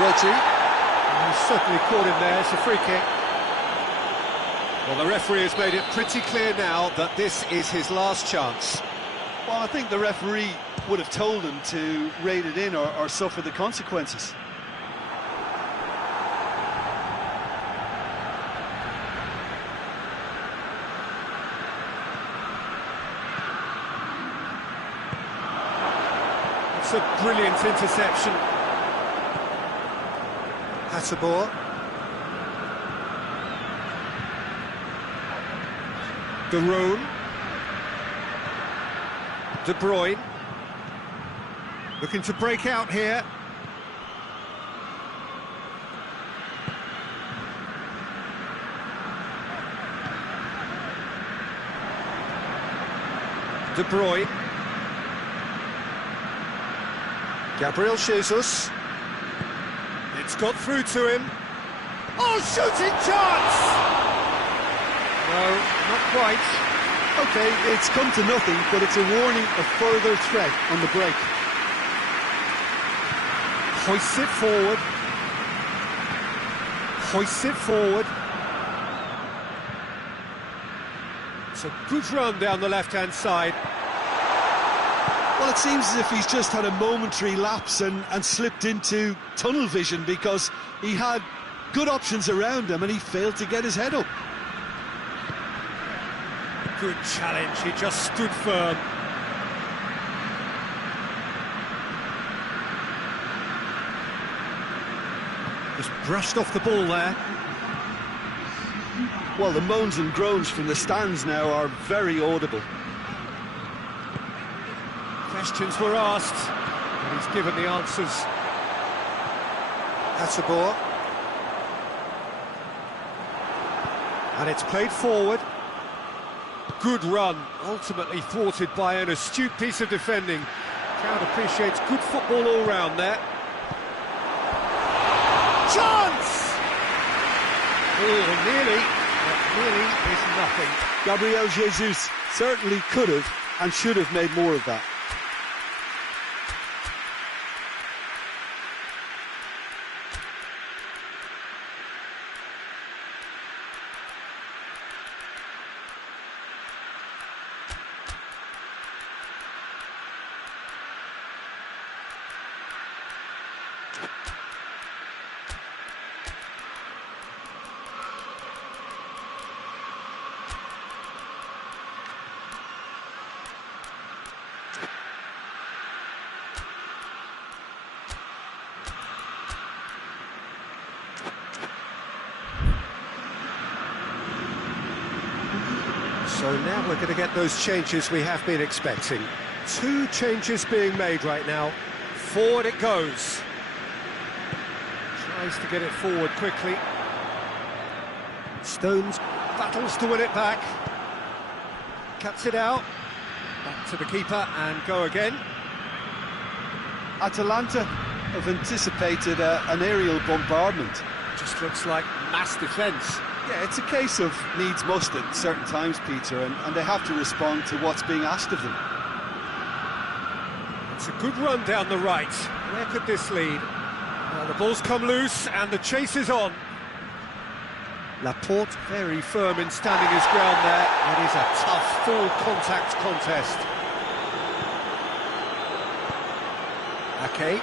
Rodri. He's certainly caught him there, it's a free kick. Well, the referee has made it pretty clear now that this is his last chance. Well, I think the referee would have told him to rein it in or suffer the consequences. It's a brilliant interception. Hatabor. De Roon. De Bruyne. Looking to break out here. De Bruyne. Gabriel Jesus. It's got through to him. Oh, shooting chance! No, not quite. OK, it's come to nothing, but it's a warning of further threat on the break. Hoists it forward. Hoists it forward. It's a good run down the left-hand side. Well, it seems as if he's just had a momentary lapse and slipped into tunnel vision, because he had good options around him and he failed to get his head up. Good challenge, he just stood firm. Just brushed off the ball there. Well, the moans and groans from the stands now are very audible. Questions were asked, and he's given the answers. Hatabor. And it's played forward. Good run, ultimately thwarted by an astute piece of defending. Crowd appreciates good football all round there. Chance! Oh, nearly, but nearly is nothing. Gabriel Jesus certainly could have and should have made more of that. So now we're going to get those changes we have been expecting. 2 changes being made right now. Forward it goes. Tries to get it forward quickly. Stones battles to win it back. Cuts it out. Back to the keeper and go again. Atalanta have anticipated an aerial bombardment. Just looks like mass defence. Yeah, it's a case of needs must at certain times, Peter, and they have to respond to what's being asked of them. It's a good run down the right. Where could this lead? The ball's come loose and the chase is on. Laporte very firm in standing his ground there. It is a tough, full contact contest. Ake.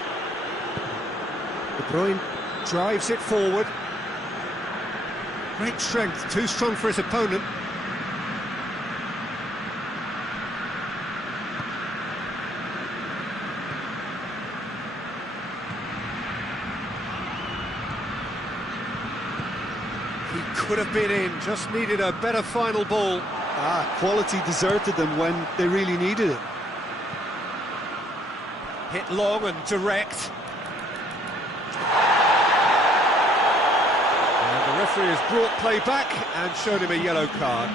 De Bruyne drives it forward. Great strength, too strong for his opponent. He could have been in, just needed a better final ball. Quality deserted them when they really needed it. Hit long and direct. And the referee has brought play back and shown him a yellow card.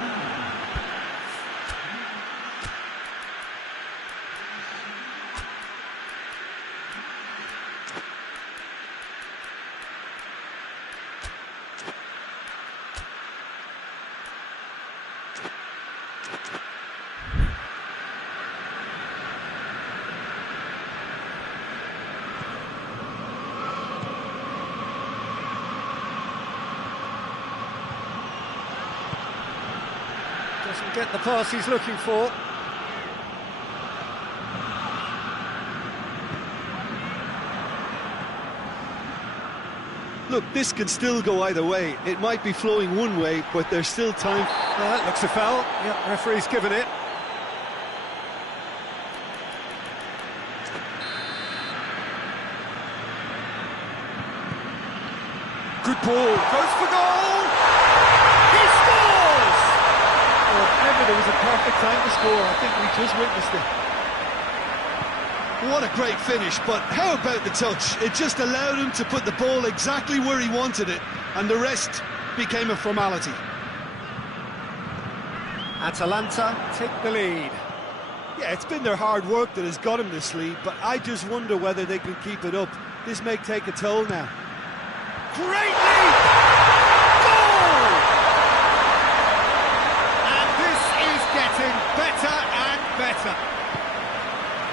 Doesn't get the pass he's looking for. Look, this can still go either way. It might be flowing one way, but there's still time. That looks a foul. Yep, referee's given it. Good ball, goes for goal! He scores! Well, if ever there was a perfect time to score, I think we just witnessed it. What a great finish, but how about the touch? It just allowed him to put the ball exactly where he wanted it, and the rest became a formality. Atalanta take the lead. Yeah, it's been their hard work that has got him this lead, but I just wonder whether they can keep it up. This may take a toll now. Great lead! Goal! And this is getting better and better.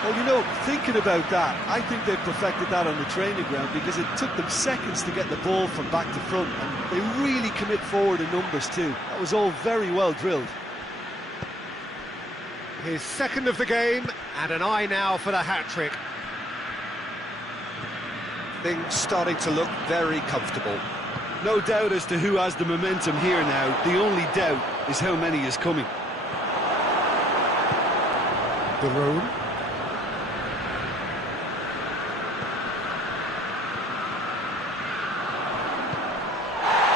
Well, you know, thinking about that, I think they've perfected that on the training ground because it took them seconds to get the ball from back to front, and they really commit forward in numbers too. That was all very well drilled. His second of the game, and an eye now for the hat-trick. Things starting to look very comfortable. No doubt as to who has the momentum here now. The only doubt is how many is coming. De Bruyne.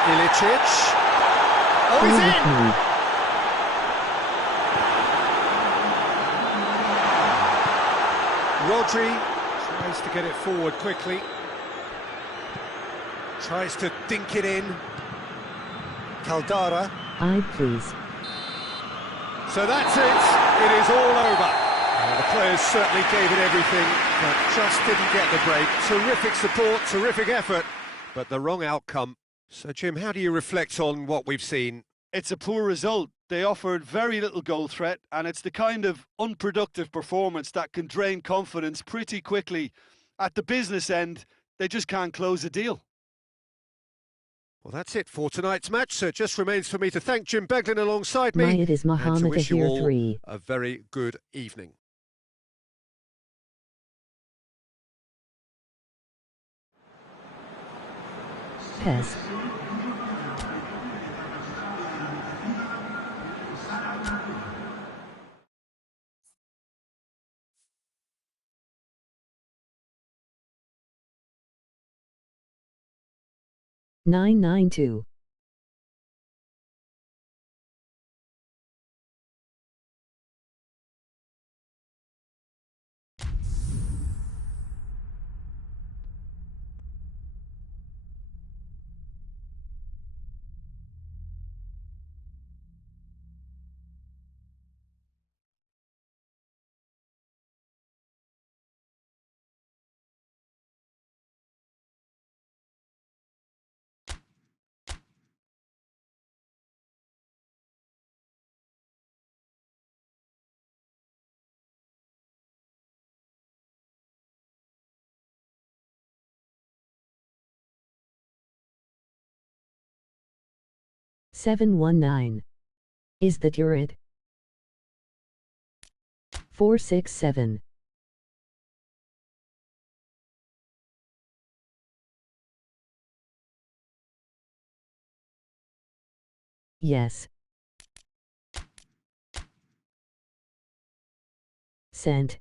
Ilicic. Oh, he's in! Rodri tries to get it forward quickly. Tries to dink it in. Caldara. Aye, please. So that's it. It is all over. The players certainly gave it everything, but just didn't get the break. Terrific support, terrific effort, but the wrong outcome. So, Jim, how do you reflect on what we've seen? It's a poor result. They offered very little goal threat, and it's the kind of unproductive performance that can drain confidence pretty quickly. At the business end, they just can't close a deal. Well, that's it for tonight's match, so it just remains for me to thank Jim Beglin alongside me. It is and to Mohammed wish you Ahir all 3. a very good evening. PES. Nine nine two. 719. Is that your it? 467. Yes. Sent.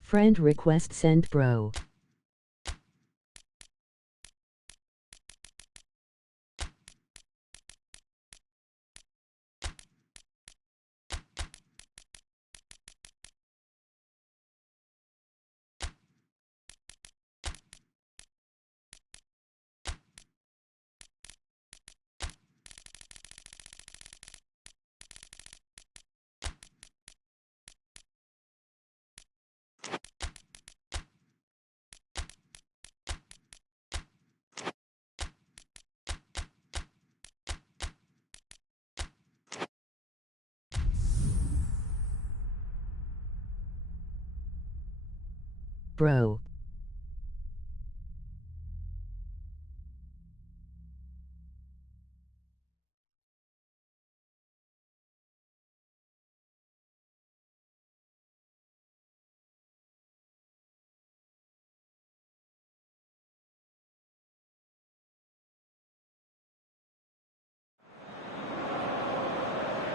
Friend request sent, bro. Bro.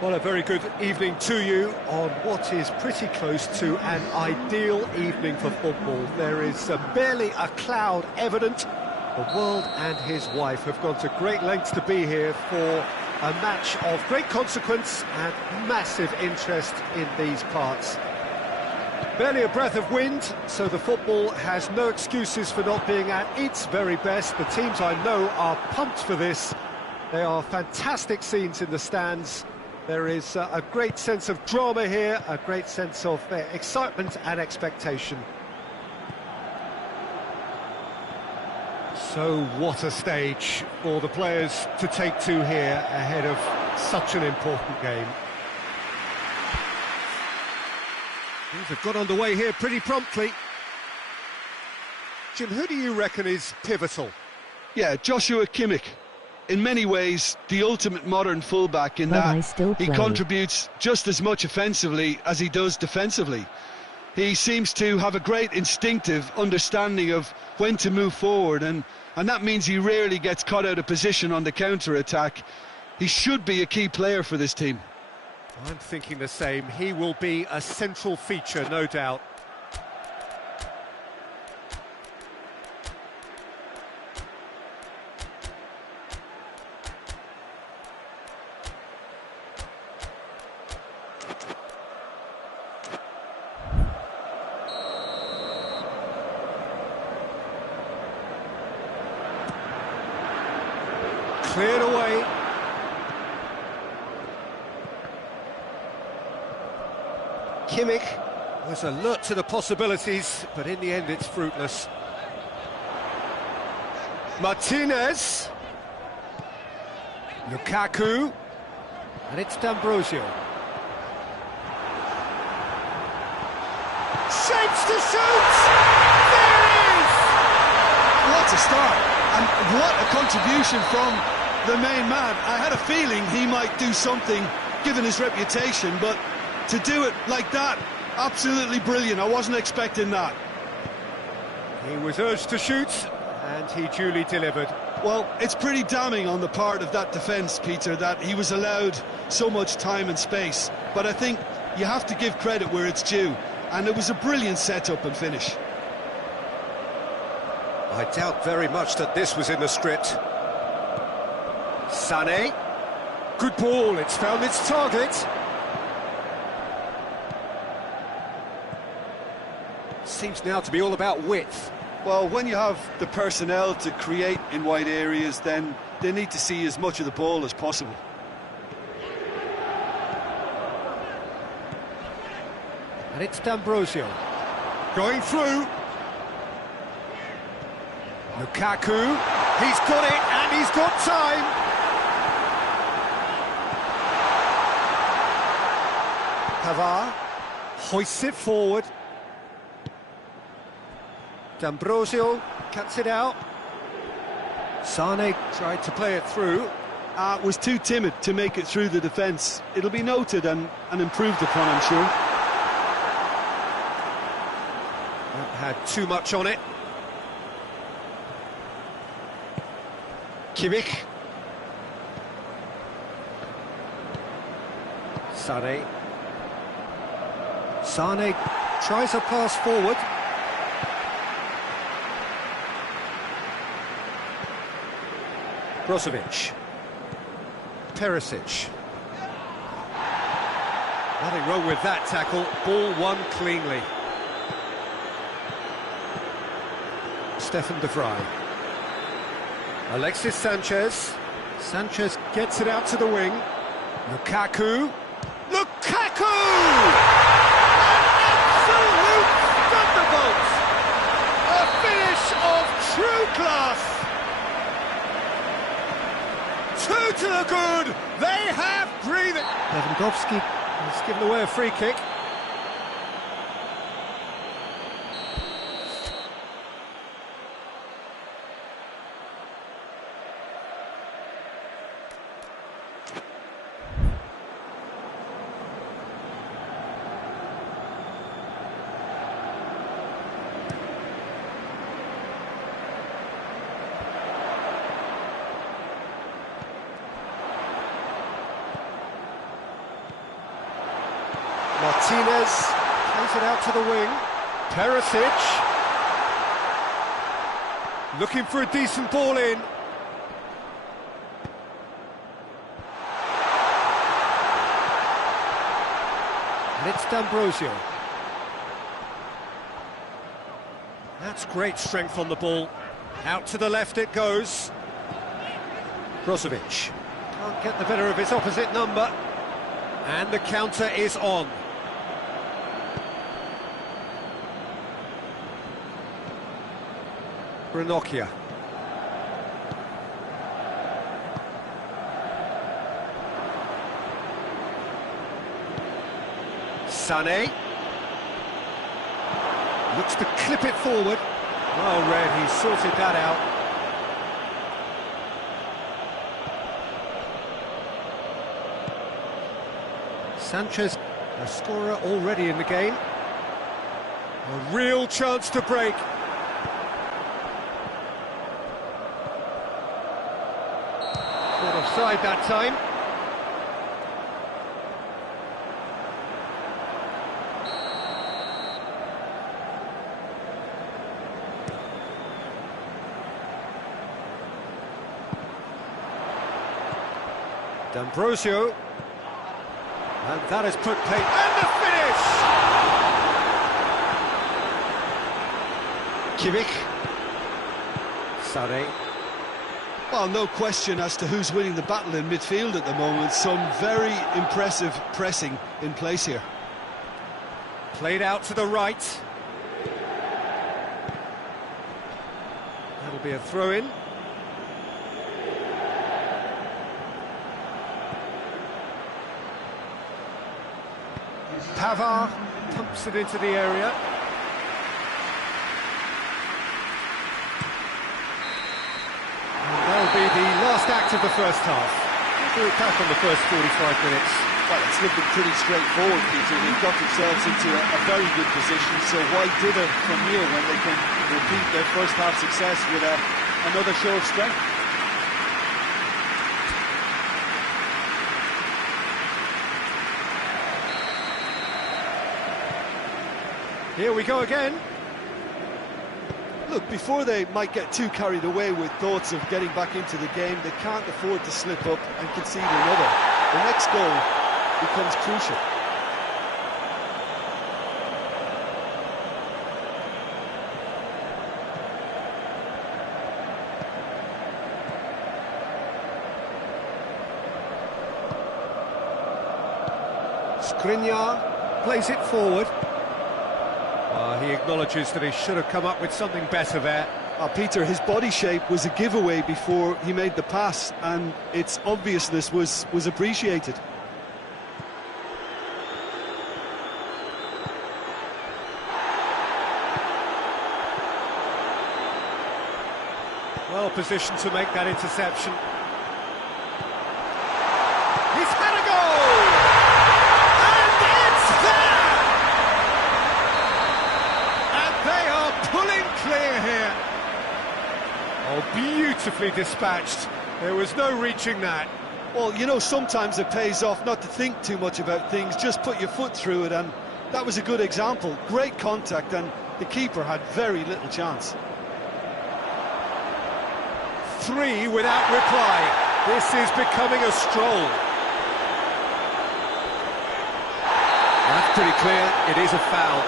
Well, a very good evening to you on what is pretty close to an ideal evening for football. There is barely a cloud evident. The world and his wife have gone to great lengths to be here for a match of great consequence and massive interest in these parts. Barely a breath of wind, so the football has no excuses for not being at its very best. The teams I know are pumped for this. They are fantastic scenes in the stands. There is a great sense of drama here, a great sense of excitement and expectation. So what a stage for the players to take to here ahead of such an important game. Things have got underway here pretty promptly. Jim, who do you reckon is pivotal? Yeah, Joshua Kimmich. In many ways, the ultimate modern fullback in that he contributes just as much offensively as he does defensively. He seems to have a great instinctive understanding of when to move forward, and that means he rarely gets caught out of position on the counter-attack. He should be a key player for this team. I'm thinking the same. He will be a central feature, no doubt. Cleared away. Kimmich was alert to the possibilities, but in the end it's fruitless. Martinez. Lukaku. And it's D'Ambrosio. Shapes to shoot! There it is! What a start! And what a contribution from the main man. I had a feeling he might do something, given his reputation, but to do it like that, absolutely brilliant. I wasn't expecting that. He was urged to shoot, and he duly delivered. Well, it's pretty damning on the part of that defence, Peter, that he was allowed so much time and space. But I think you have to give credit where it's due, and it was a brilliant setup and finish. I doubt very much that this was in the script. Sané. Good ball, it's found its target. Seems now to be all about width. Well, when you have the personnel to create in wide areas, then they need to see as much of the ball as possible. And it's D'Ambrosio. Going through. Lukaku. He's got it, and he's got time. Pavard hoists it forward. D'Ambrosio cuts it out. Sané tried to play it through. Was too timid to make it through the defence. It'll be noted and improved upon, I'm sure. That had too much on it. Kimmich. Sané. Sané tries a pass forward. Brozovic. Perisic. Nothing wrong with that tackle. Ball won cleanly. Stefan de Vrij. Alexis Sanchez. Sanchez gets it out to the wing. Lukaku. Lukaku! An absolute thunderbolt! A finish of true class! Two to the good! They have breathing! Lewandowski has given away a free kick. Martinez plays it out to the wing. Perisic looking for a decent ball in. And it's D'Ambrosio. That's great strength on the ball. Out to the left it goes. Brozovic can't get the better of his opposite number. And the counter is on. Ranocchia. Sané. Looks to clip it forward. Well read, he sorted that out. Sanchez, a scorer already in the game. A real chance to break. Not offside that time. D'Ambrosio. And that has put pace. And the finish! Kimmich. Sané. Well, no question as to who's winning the battle in midfield at the moment. Some very impressive pressing in place here. Played out to the right. That'll be a throw-in. Pavard pumps it into the area. And that'll be the last act of the first half. We'll be back on the first 45 minutes. Well, it's looking pretty straightforward, Peter. They've got themselves into a very good position, so why dither from here when they can repeat their first half success with another show of strength? Here we go again. Look, before they might get too carried away with thoughts of getting back into the game, they can't afford to slip up and concede another. The next goal becomes crucial. Skriniar plays it forward. He acknowledges that he should have come up with something better there. Peter, his body shape was a giveaway before he made the pass, and its obviousness was appreciated. Well positioned to make that interception. He's had a goal! And it's there! And they are pulling clear here. Oh, beautifully dispatched. There was no reaching that. Well, you know, sometimes it pays off not to think too much about things, just put your foot through it, and that was a good example. Great contact, and the keeper had very little chance. 3 without reply. This is becoming a stroll. That's pretty clear. It is a foul.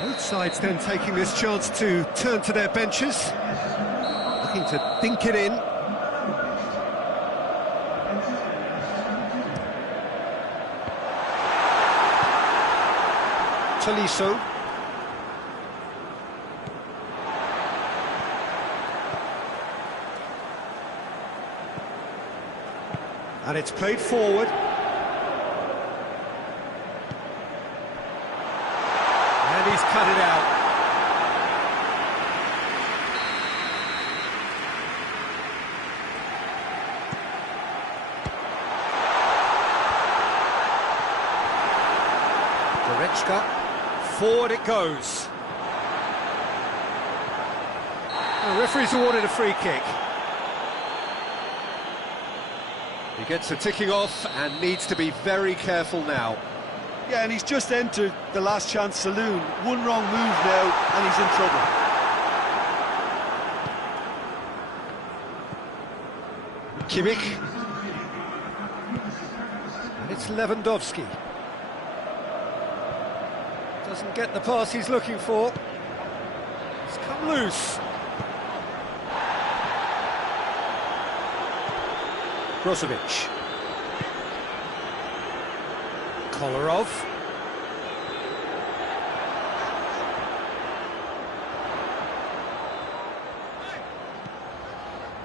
Both sides then taking this chance to turn to their benches, looking to dink it in. Tolisso. And it's played forward. And he's cut it out. Goretzka. Forward it goes. The referee's awarded a free kick. He gets a ticking off and needs to be very careful now. Yeah, and he's just entered the last chance saloon. One wrong move now, and he's in trouble. Kimmich. And it's Lewandowski. Doesn't get the pass he's looking for. It's come loose. Brozovic. Kolarov.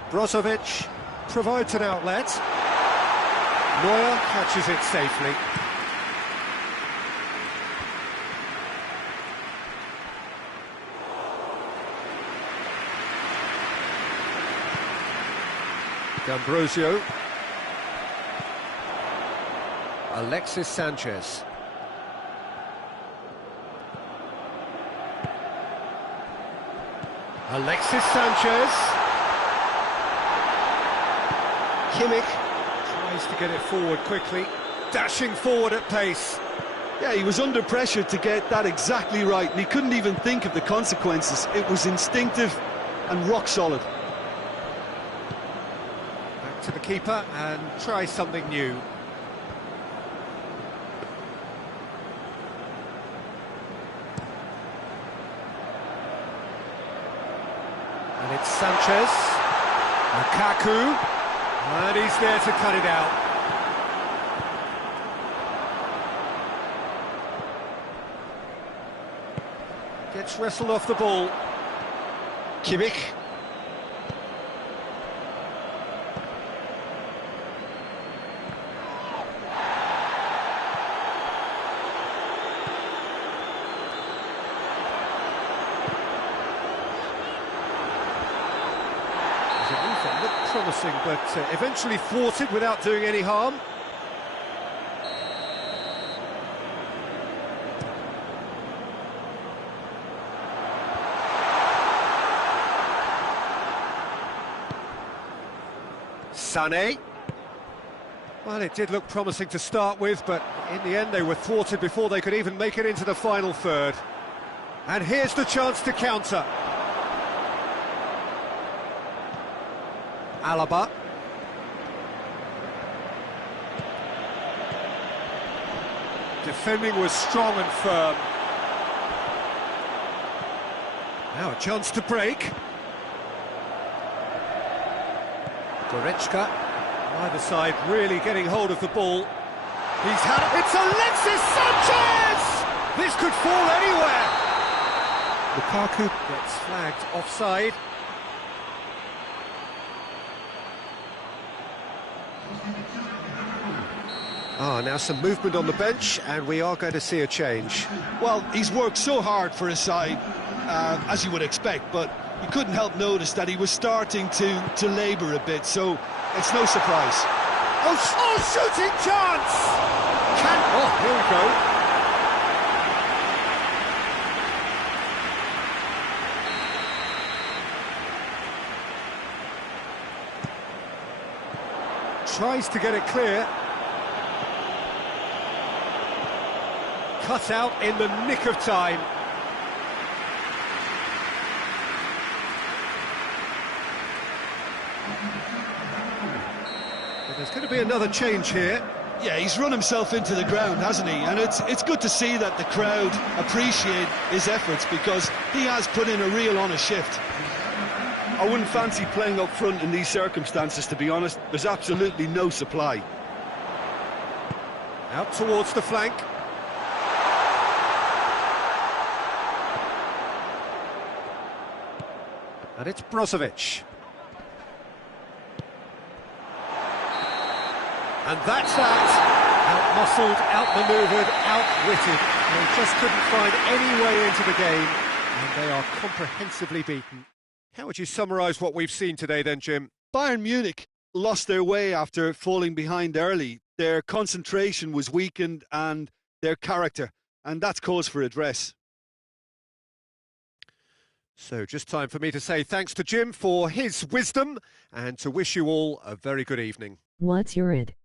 Brozovic provides an outlet. Neuer catches it safely. D'Ambrosio. Alexis Sanchez. Alexis Sanchez. Kimmich tries to get it forward quickly, dashing forward at pace. Yeah, he was under pressure to get that exactly right, and he couldn't even think of the consequences. It was instinctive, and rock solid. Back to the keeper and try something new. And it's Sanchez, Lukaku, and he's there to cut it out. Gets wrestled off the ball. Kimmich. Looked promising, but eventually thwarted without doing any harm. Sané. Well, it did look promising to start with, but in the end they were thwarted before they could even make it into the final third. And here's the chance to counter. Alaba. Defending was strong and firm. Now a chance to break. Goretzka, either side really getting hold of the ball. He's had it. It's Alexis Sanchez! This could fall anywhere. Lukaku gets flagged offside. Now some movement on the bench, and we are going to see a change. Well, he's worked so hard for his side, as you would expect, but you couldn't help notice that he was starting to labour a bit, so it's no surprise. Oh, shooting chance! Here we go. Tries to get it clear. Cut out in the nick of time. But there's going to be another change here. Yeah, he's run himself into the ground, hasn't he? And it's good to see that the crowd appreciate his efforts, because he has put in a real honest shift. I wouldn't fancy playing up front in these circumstances, to be honest. There's absolutely no supply. Out towards the flank. And it's Brozovic. And that's that. Out-muscled, out-manoeuvred, outwitted. They just couldn't find any way into the game, and they are comprehensively beaten. How would you summarise what we've seen today then, Jim? Bayern Munich lost their way after falling behind early. Their concentration was weakened, and their character, and that's cause for address. So just time for me to say thanks to Jim for his wisdom, and to wish you all a very good evening. What's your id?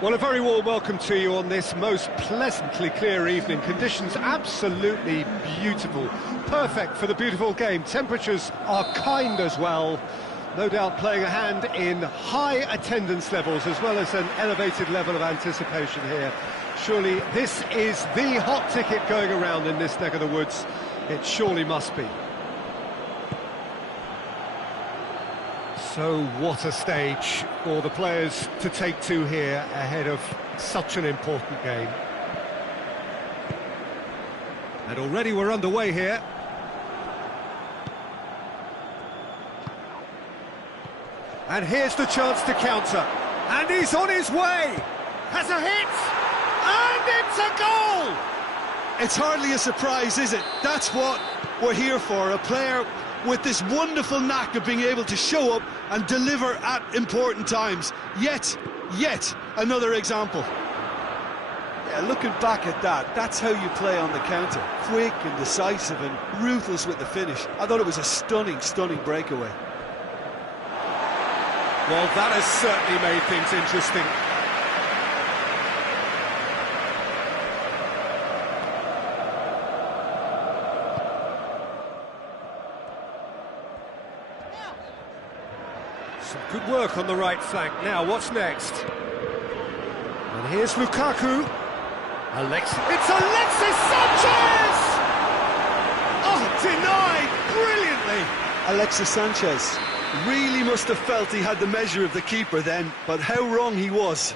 Well, a very warm welcome to you on this most pleasantly clear evening. Conditions absolutely beautiful. Perfect for the beautiful game. Temperatures are kind as well. No doubt playing a hand in high attendance levels as well as an elevated level of anticipation here. Surely this is the hot ticket going around in this neck of the woods. It surely must be. So what a stage for the players to take to here ahead of such an important game. And already we're underway here. And here's the chance to counter. And he's on his way! Has a hit! And it's a goal! It's hardly a surprise, is it? That's what we're here for, a player with this wonderful knack of being able to show up and deliver at important times. Yet another example. Yeah, looking back at that, that's how you play on the counter. Quick and decisive and ruthless with the finish. I thought it was a stunning breakaway. Well, that has certainly made things interesting. Some good work on the right flank. Now, what's next? And here's Lukaku. It's Alexis Sanchez! Oh, denied brilliantly! Alexis Sanchez really must have felt he had the measure of the keeper then, but how wrong he was.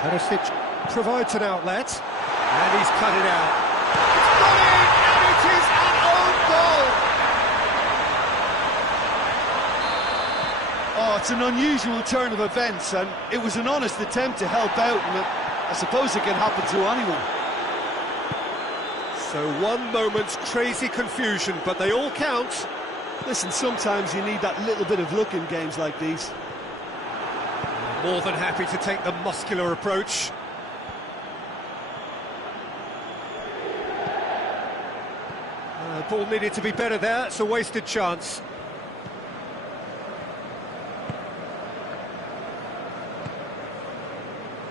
Perisic provides an outlet, and he's cut it out. It's got in, and it is an own goal! Oh, it's an unusual turn of events, and it was an honest attempt to help out, and I suppose it can happen to anyone. So one moment's crazy confusion, but they all count. Listen, sometimes you need that little bit of luck in games like these. More than happy to take the muscular approach. Ball needed to be better there, it's a wasted chance.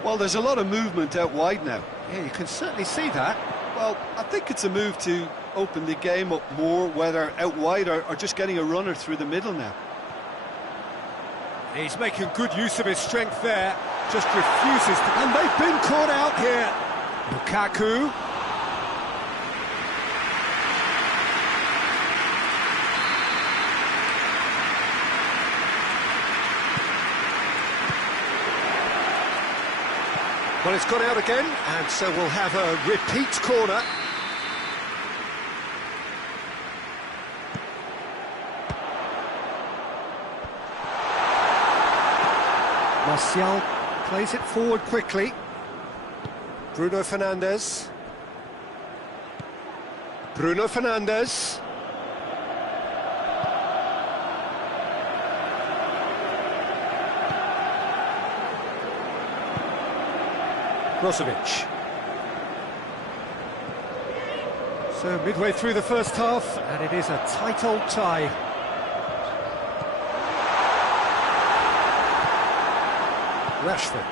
Well, there's a lot of movement out wide now. Yeah, you can certainly see that. Well, I think it's a move to open the game up more, whether out wide or just getting a runner through the middle now. He's making good use of his strength there, just refuses to... And they've been caught out here. Lukaku. Well, it's gone out again, and so we'll have a repeat corner. Martial plays it forward quickly. Bruno Fernandes. Bruno Fernandes. Brozovic. So midway through the first half, and it is a tight old tie. Rashford.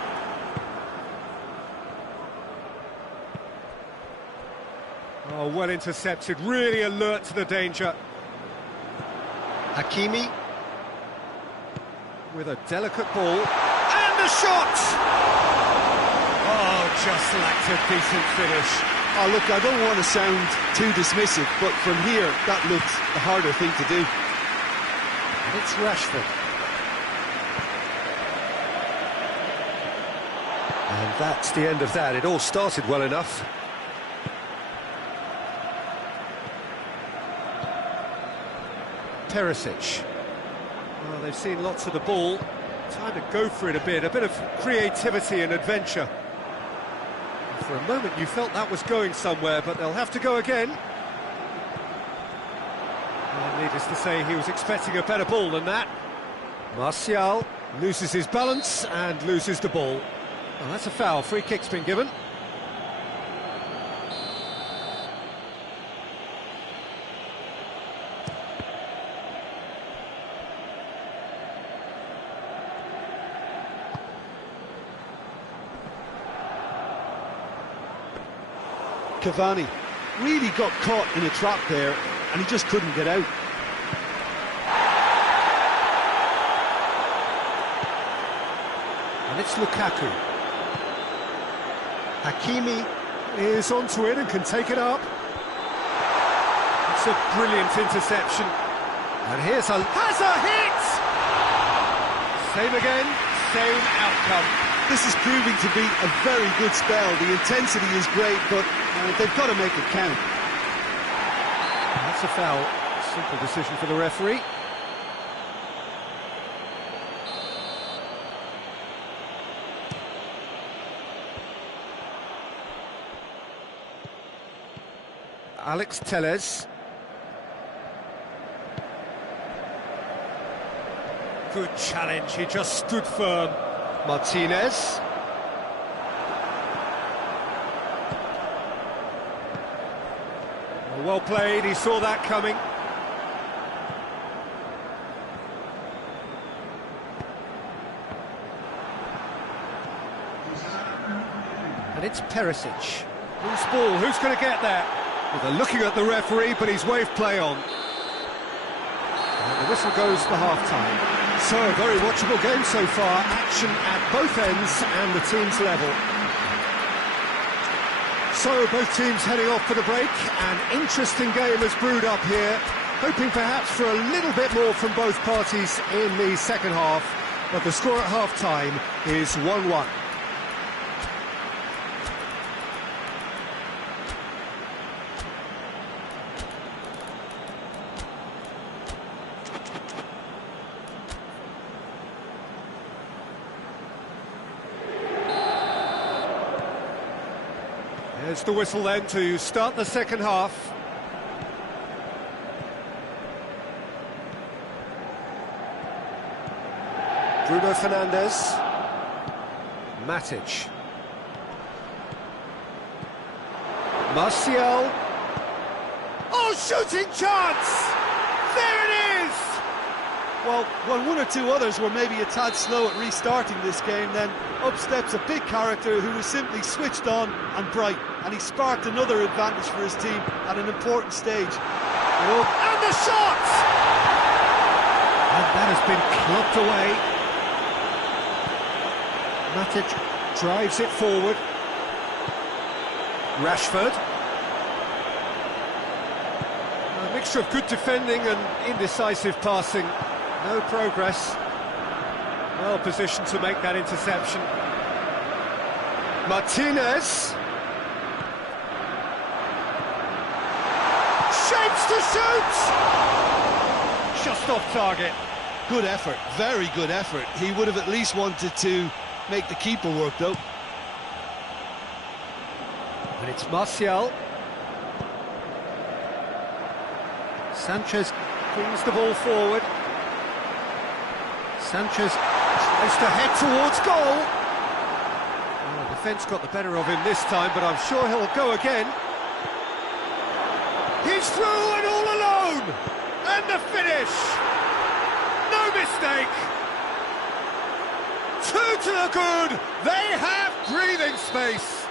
Oh, well intercepted, really alert to the danger. Hakimi with a delicate ball, and the shot! Oh, just lacked a decent finish. Oh, look, I don't want to sound too dismissive, but from here, that looked the harder thing to do. And it's Rashford. And that's the end of that. It all started well enough. Perisic. Well, they've seen lots of the ball. Time to go for it a bit of creativity and adventure. And for a moment you felt that was going somewhere, but they'll have to go again. Well, needless to say, he was expecting a better ball than that. Martial loses his balance and loses the ball. Well, that's a foul. Free kick's been given. Cavani really got caught in a trap there, and he just couldn't get out. And it's Lukaku. Hakimi is onto it and can take it up. It's a brilliant interception. And here's has a hit! Same again, same outcome. This is proving to be a very good spell. The intensity is great, but they've got to make it count. That's a foul. Simple decision for the referee. Alex Telles. Good challenge, he just stood firm. Martinez. Well played, he saw that coming. And it's Perisic. Loose ball, who's going to get that? Well, they're looking at the referee, but he's waved play on. And the whistle goes for half-time. So, a very watchable game so far. Action at both ends and the teams level. So, both teams heading off for the break. An interesting game has brewed up here. Hoping perhaps for a little bit more from both parties in the second half. But the score at half-time is 1-1. There's the whistle then to start the second half. Bruno Fernandes. Matic. Martial. Oh, shooting chance! There it is! Well, when one or two others were maybe a tad slow at restarting this game, then up steps a big character who was simply switched on and bright, and he sparked another advantage for his team at an important stage. And the shot! And that has been clubbed away. Matic drives it forward. Rashford. A mixture of good defending and indecisive passing. No progress. Well positioned to make that interception. Martinez. Shapes to shoot! Just off target. Good effort, very good effort. He would have at least wanted to make the keeper work, though. And it's Martial. Sanchez brings the ball forward. Sanchez tries to head towards goal. Well, the defence got the better of him this time, but I'm sure he'll go again. He's through and all alone! And the finish! No mistake! Two to the good! They have breathing space!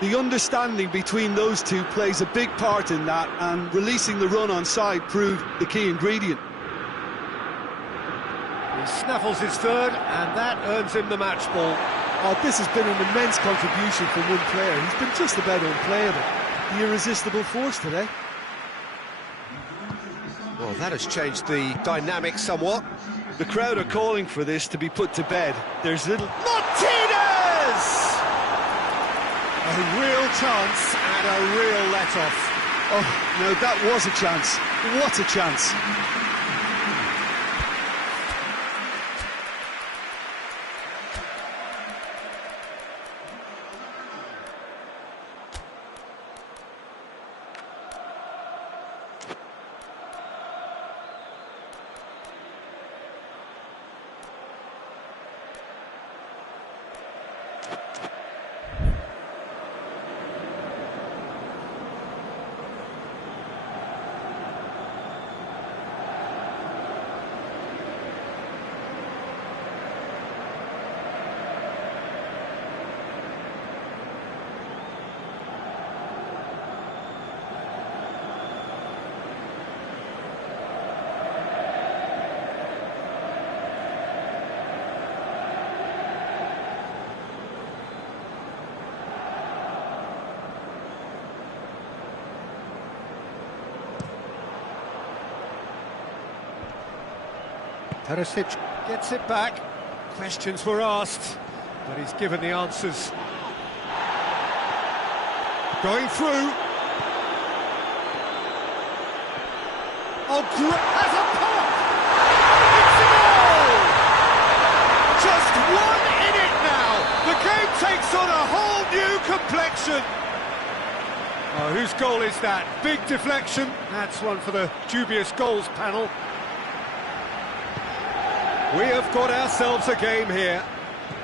The understanding between those two plays a big part in that, and releasing the run on side proved the key ingredient. He snaffles his third, and that earns him the match ball. Oh, this has been an immense contribution from one player. He's been just about unplayable. The irresistible force today. Well, that has changed the dynamic somewhat. The crowd are calling for this to be put to bed. There's little... Martinez! A real chance and a real let-off. Oh, no, that was a chance. What a chance. Perisic gets it back. Questions were asked, but he's given the answers. Going through. Oh, has a pop! It's a goal! Just one in it now. The game takes on a whole new complexion. Oh, whose goal is that? Big deflection. That's one for the dubious goals panel. We have got ourselves a game here.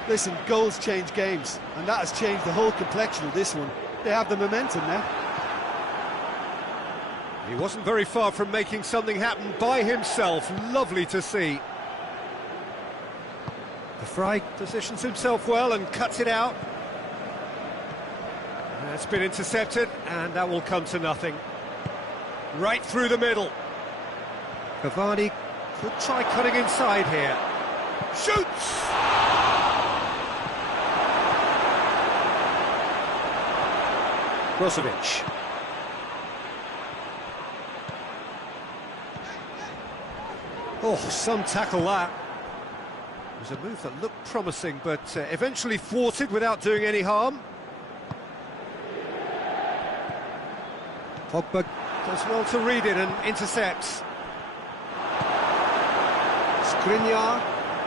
Listen, goals change games, and that has changed the whole complexion of this one. They have the momentum now. He wasn't very far from making something happen by himself. Lovely to see. De Vrij positions himself well and cuts it out. That's been intercepted, and that will come to nothing. Right through the middle. Cavani could try cutting inside here. Shoots! Brozovic. Oh, some tackle that. It was a move that looked promising, but eventually thwarted without doing any harm. Pogba does well to read it and intercepts. Skriniar,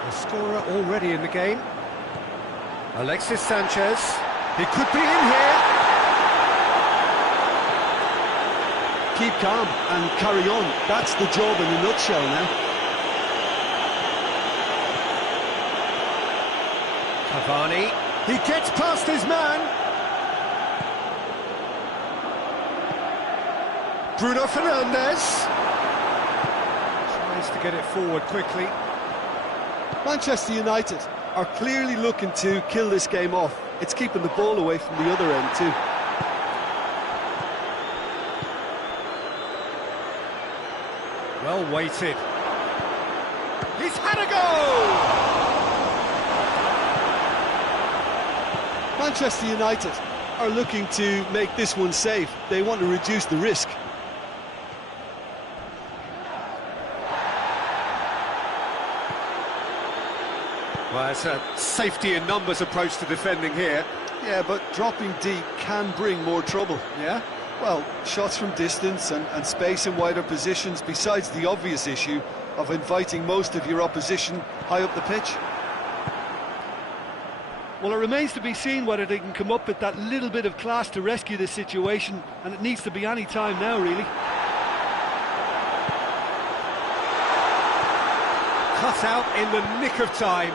the scorer already in the game. Alexis Sanchez, he could be in here. Keep calm and carry on. That's the job in a nutshell now. Cavani, he gets past his man. Bruno Fernandes tries to get it forward quickly. Manchester United are clearly looking to kill this game off. It's keeping the ball away from the other end too. Well weighted. He's had a go! Manchester United are looking to make this one safe. They want to reduce the risk. Well, it's a safety in numbers approach to defending here. Yeah, but dropping deep can bring more trouble. Yeah? Well, shots from distance and space in wider positions, besides the obvious issue of inviting most of your opposition high up the pitch. Well, it remains to be seen whether they can come up with that little bit of class to rescue this situation, and it needs to be any time now, really. Cut out in the nick of time.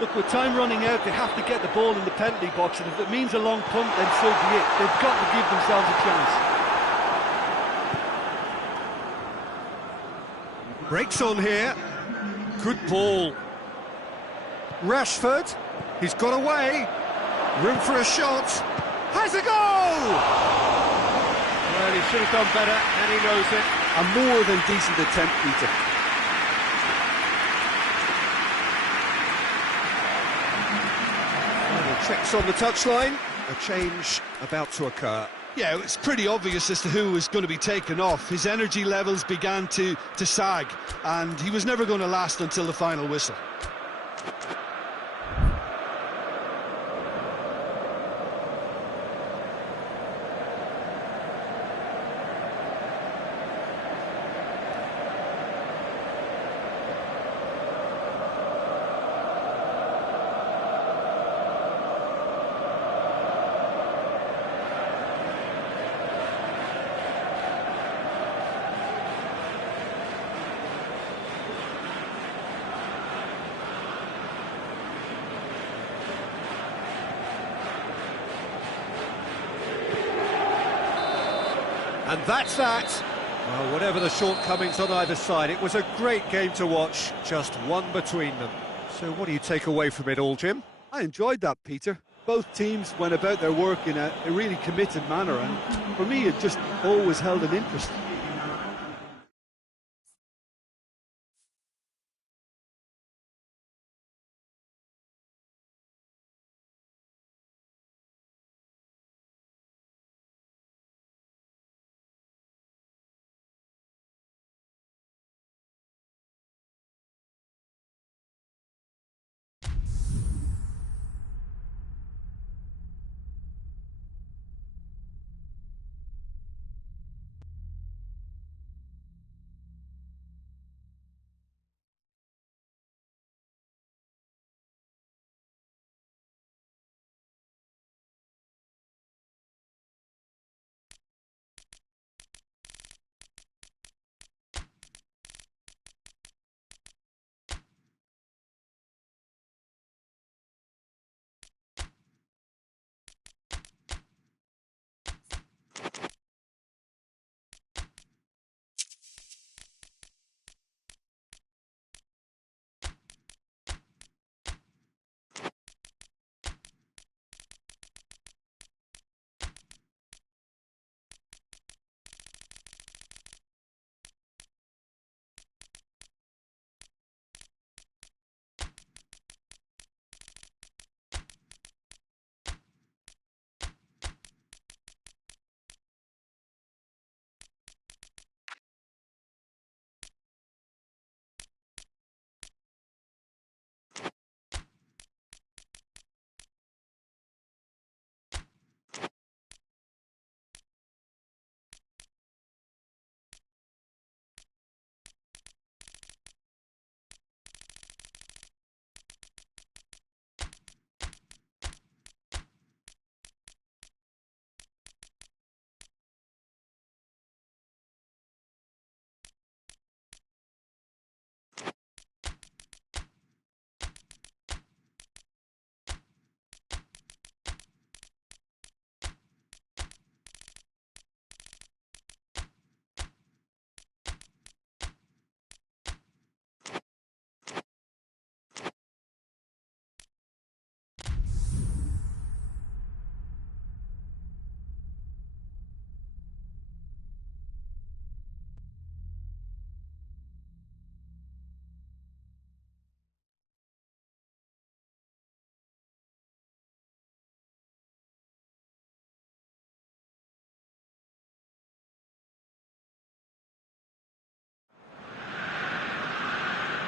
Look, with time running out, they have to get the ball in the penalty box, and if it means a long punt, then so be it. They've got to give themselves a chance. Breaks on here. Good ball. Rashford, he's got away. Room for a shot. Has a goal! Well, he should have done better, and he knows it. A more than decent attempt, Peter. Checks on the touchline, a change about to occur. Yeah, it's pretty obvious as to who was going to be taken off. His energy levels began to sag, and he was never going to last until the final whistle. And that's that. Well, whatever the shortcomings on either side, it was a great game to watch, just one between them. So what do you take away from it all, Jim? I enjoyed that, Peter. Both teams went about their work in a really committed manner, and for me it just always held an interest.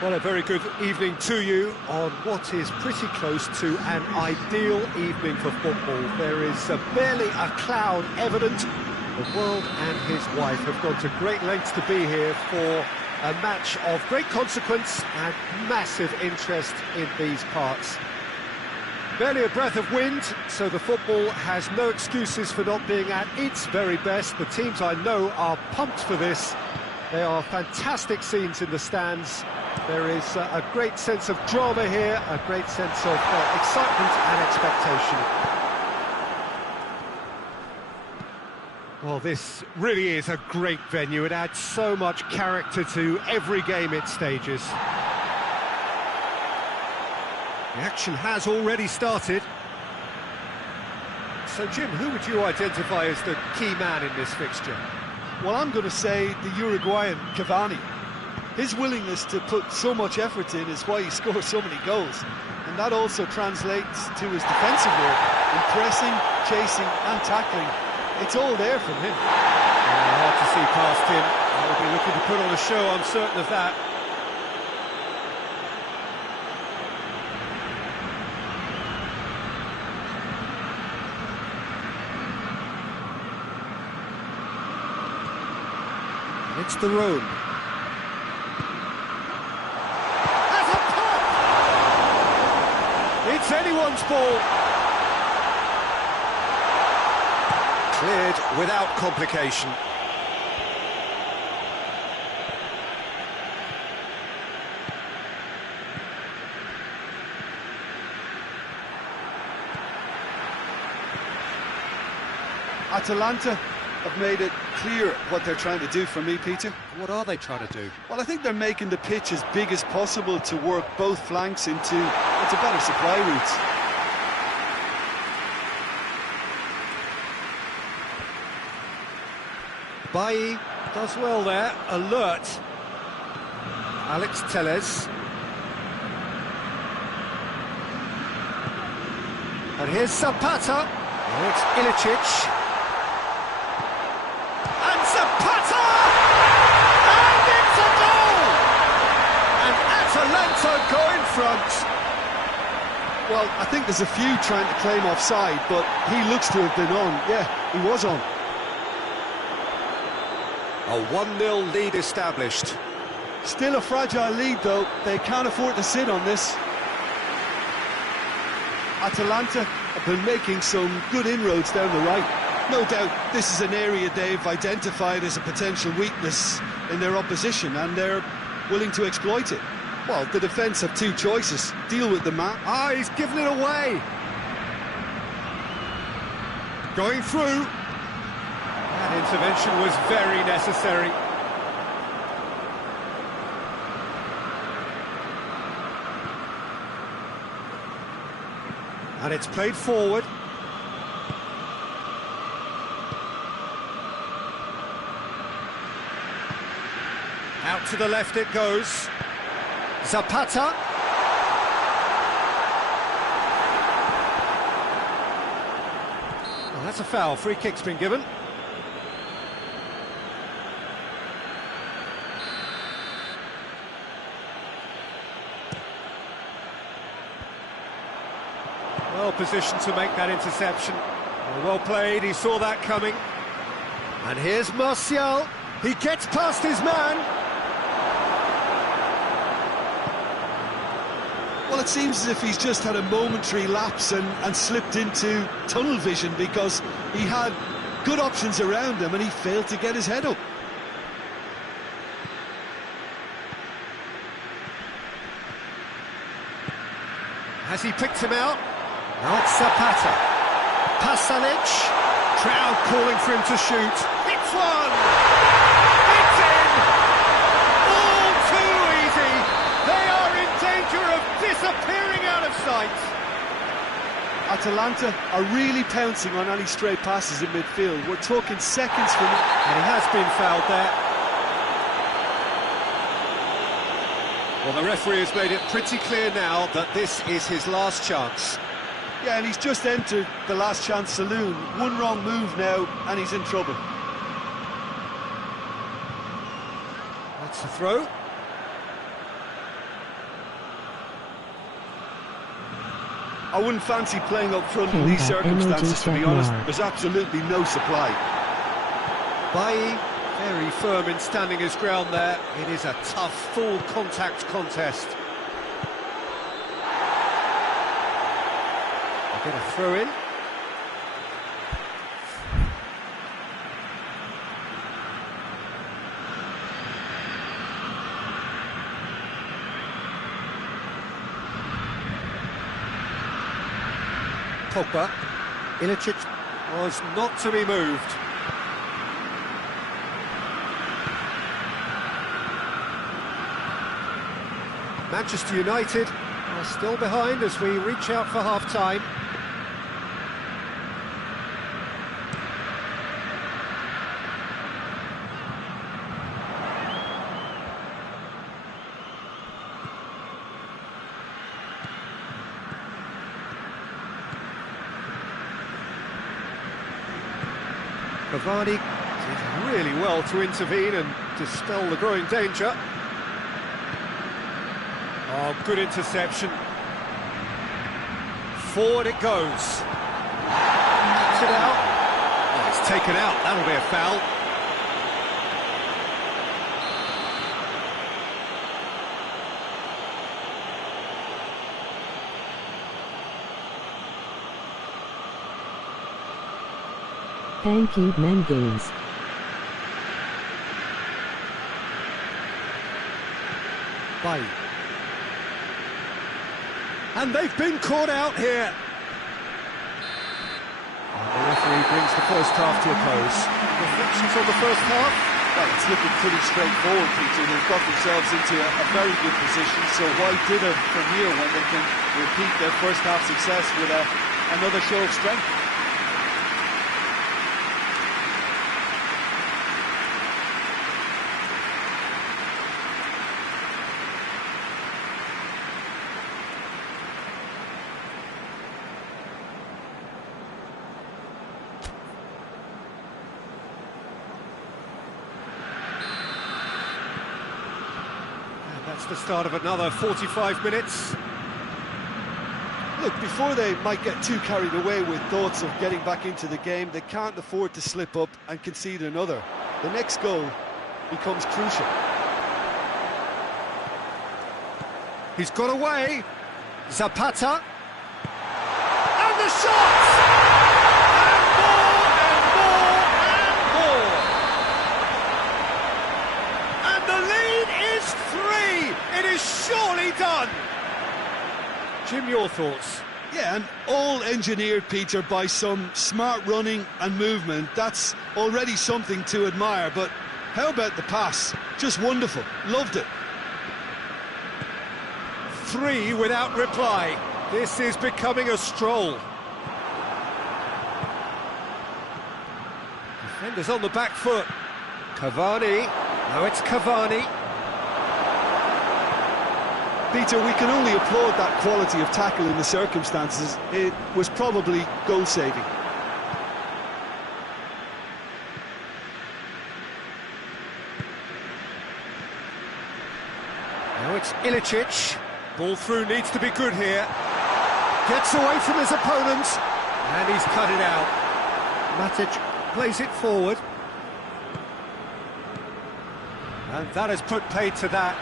Well, a very good evening to you on what is pretty close to an ideal evening for football. There is barely a cloud evident. The world and his wife have gone to great lengths to be here for a match of great consequence and massive interest in these parts. Barely a breath of wind, so the football has no excuses for not being at its very best. The teams I know are pumped for this. There are fantastic scenes in the stands. There is a great sense of drama here, a great sense of excitement and expectation. Well, this really is a great venue. It adds so much character to every game it stages. The action has already started. So, Jim, who would you identify as the key man in this fixture? Well, I'm going to say the Uruguayan Cavani. His willingness to put so much effort in is why he scores so many goals. And that also translates to his defensive work, in pressing, chasing and tackling. It's all there from him. Hard to see past him. He'll be looking to put on a show, I'm certain of that. It's the road. Has a pop! It's anyone's ball. Cleared without complication. Atalanta have made it clear what they're trying to do for me, Peter. What are they trying to do? Well, I think they're making the pitch as big as possible to work both flanks into better supply routes. Bailly does well there, alert. Alex Telles. And here's Zapata. Oh, it's Ilicic. And Zapata! And it's a goal! And Atalanta go in front. Well, I think there's a few trying to claim offside, but he looks to have been on. Yeah, he was on. A 1-0 lead established. Still a fragile lead, though. They can't afford to sit on this. Atalanta have been making some good inroads down the right. No doubt this is an area they've identified as a potential weakness in their opposition, and they're willing to exploit it. Well, the defence have two choices. Deal with the man. Ah, he's given it away. Going through. That intervention was very necessary. And it's played forward. Out to the left it goes. Zapata. Well, that's a foul. Free kick's been given. Well positioned to make that interception. Well played, he saw that coming. And here's Martial. He gets past his man. Well, it seems as if he's just had a momentary lapse and slipped into tunnel vision, because he had good options around him and he failed to get his head up. Has he picked him out? Now it's Zapata. Pasalic. Crowd calling for him to shoot. It's one! It's in! All too easy! They are in danger of disappearing out of sight! Atalanta are really pouncing on any stray passes in midfield. We're talking seconds from it. And he has been fouled there. Well, the referee has made it pretty clear now that this is his last chance. Yeah, and he's just entered the last chance saloon. One wrong move now, and he's in trouble. That's the throw. I wouldn't fancy playing up front in Came these by circumstances, to be MOG honest. Jaguar. There's absolutely no supply. Bailly, very firm in standing his ground there. It is a tough, full contact contest. They get a throw in. Pogba. Ilicic was not to be moved. Manchester United are still behind as we reach out for half-time. Cavani did really well to intervene and dispel the growing danger. Oh, good interception. Forward it goes. Cuts it out. Oh, it's taken out. That'll be a foul. Thank you, Men Games. Bailly. And they've been caught out here. And the referee brings the first half to a close. Reflections on the first half? Well, it's looking pretty straightforward, Peter. They've got themselves into a very good position, so why dither from here when they can repeat their first half success with another show of strength? That's the start of another 45 minutes. Look, before they might get too carried away with thoughts of getting back into the game, they can't afford to slip up and concede another. The next goal becomes crucial. He's got away. Zapata. And the shot! And more! And the lead is 3! It is surely done! Jim, your thoughts? Yeah, and all engineered, Peter, by some smart running and movement. That's already something to admire, but how about the pass? Just wonderful. Loved it. 3 without reply. This is becoming a stroll. Defenders on the back foot. Cavani. No, it's Cavani. Peter, we can only applaud that quality of tackle in the circumstances. It was probably goal-saving. Now it's Ilicic. Ball through needs to be good here. Gets away from his opponent. And he's cut it out. Matic plays it forward. And that has put paid to that.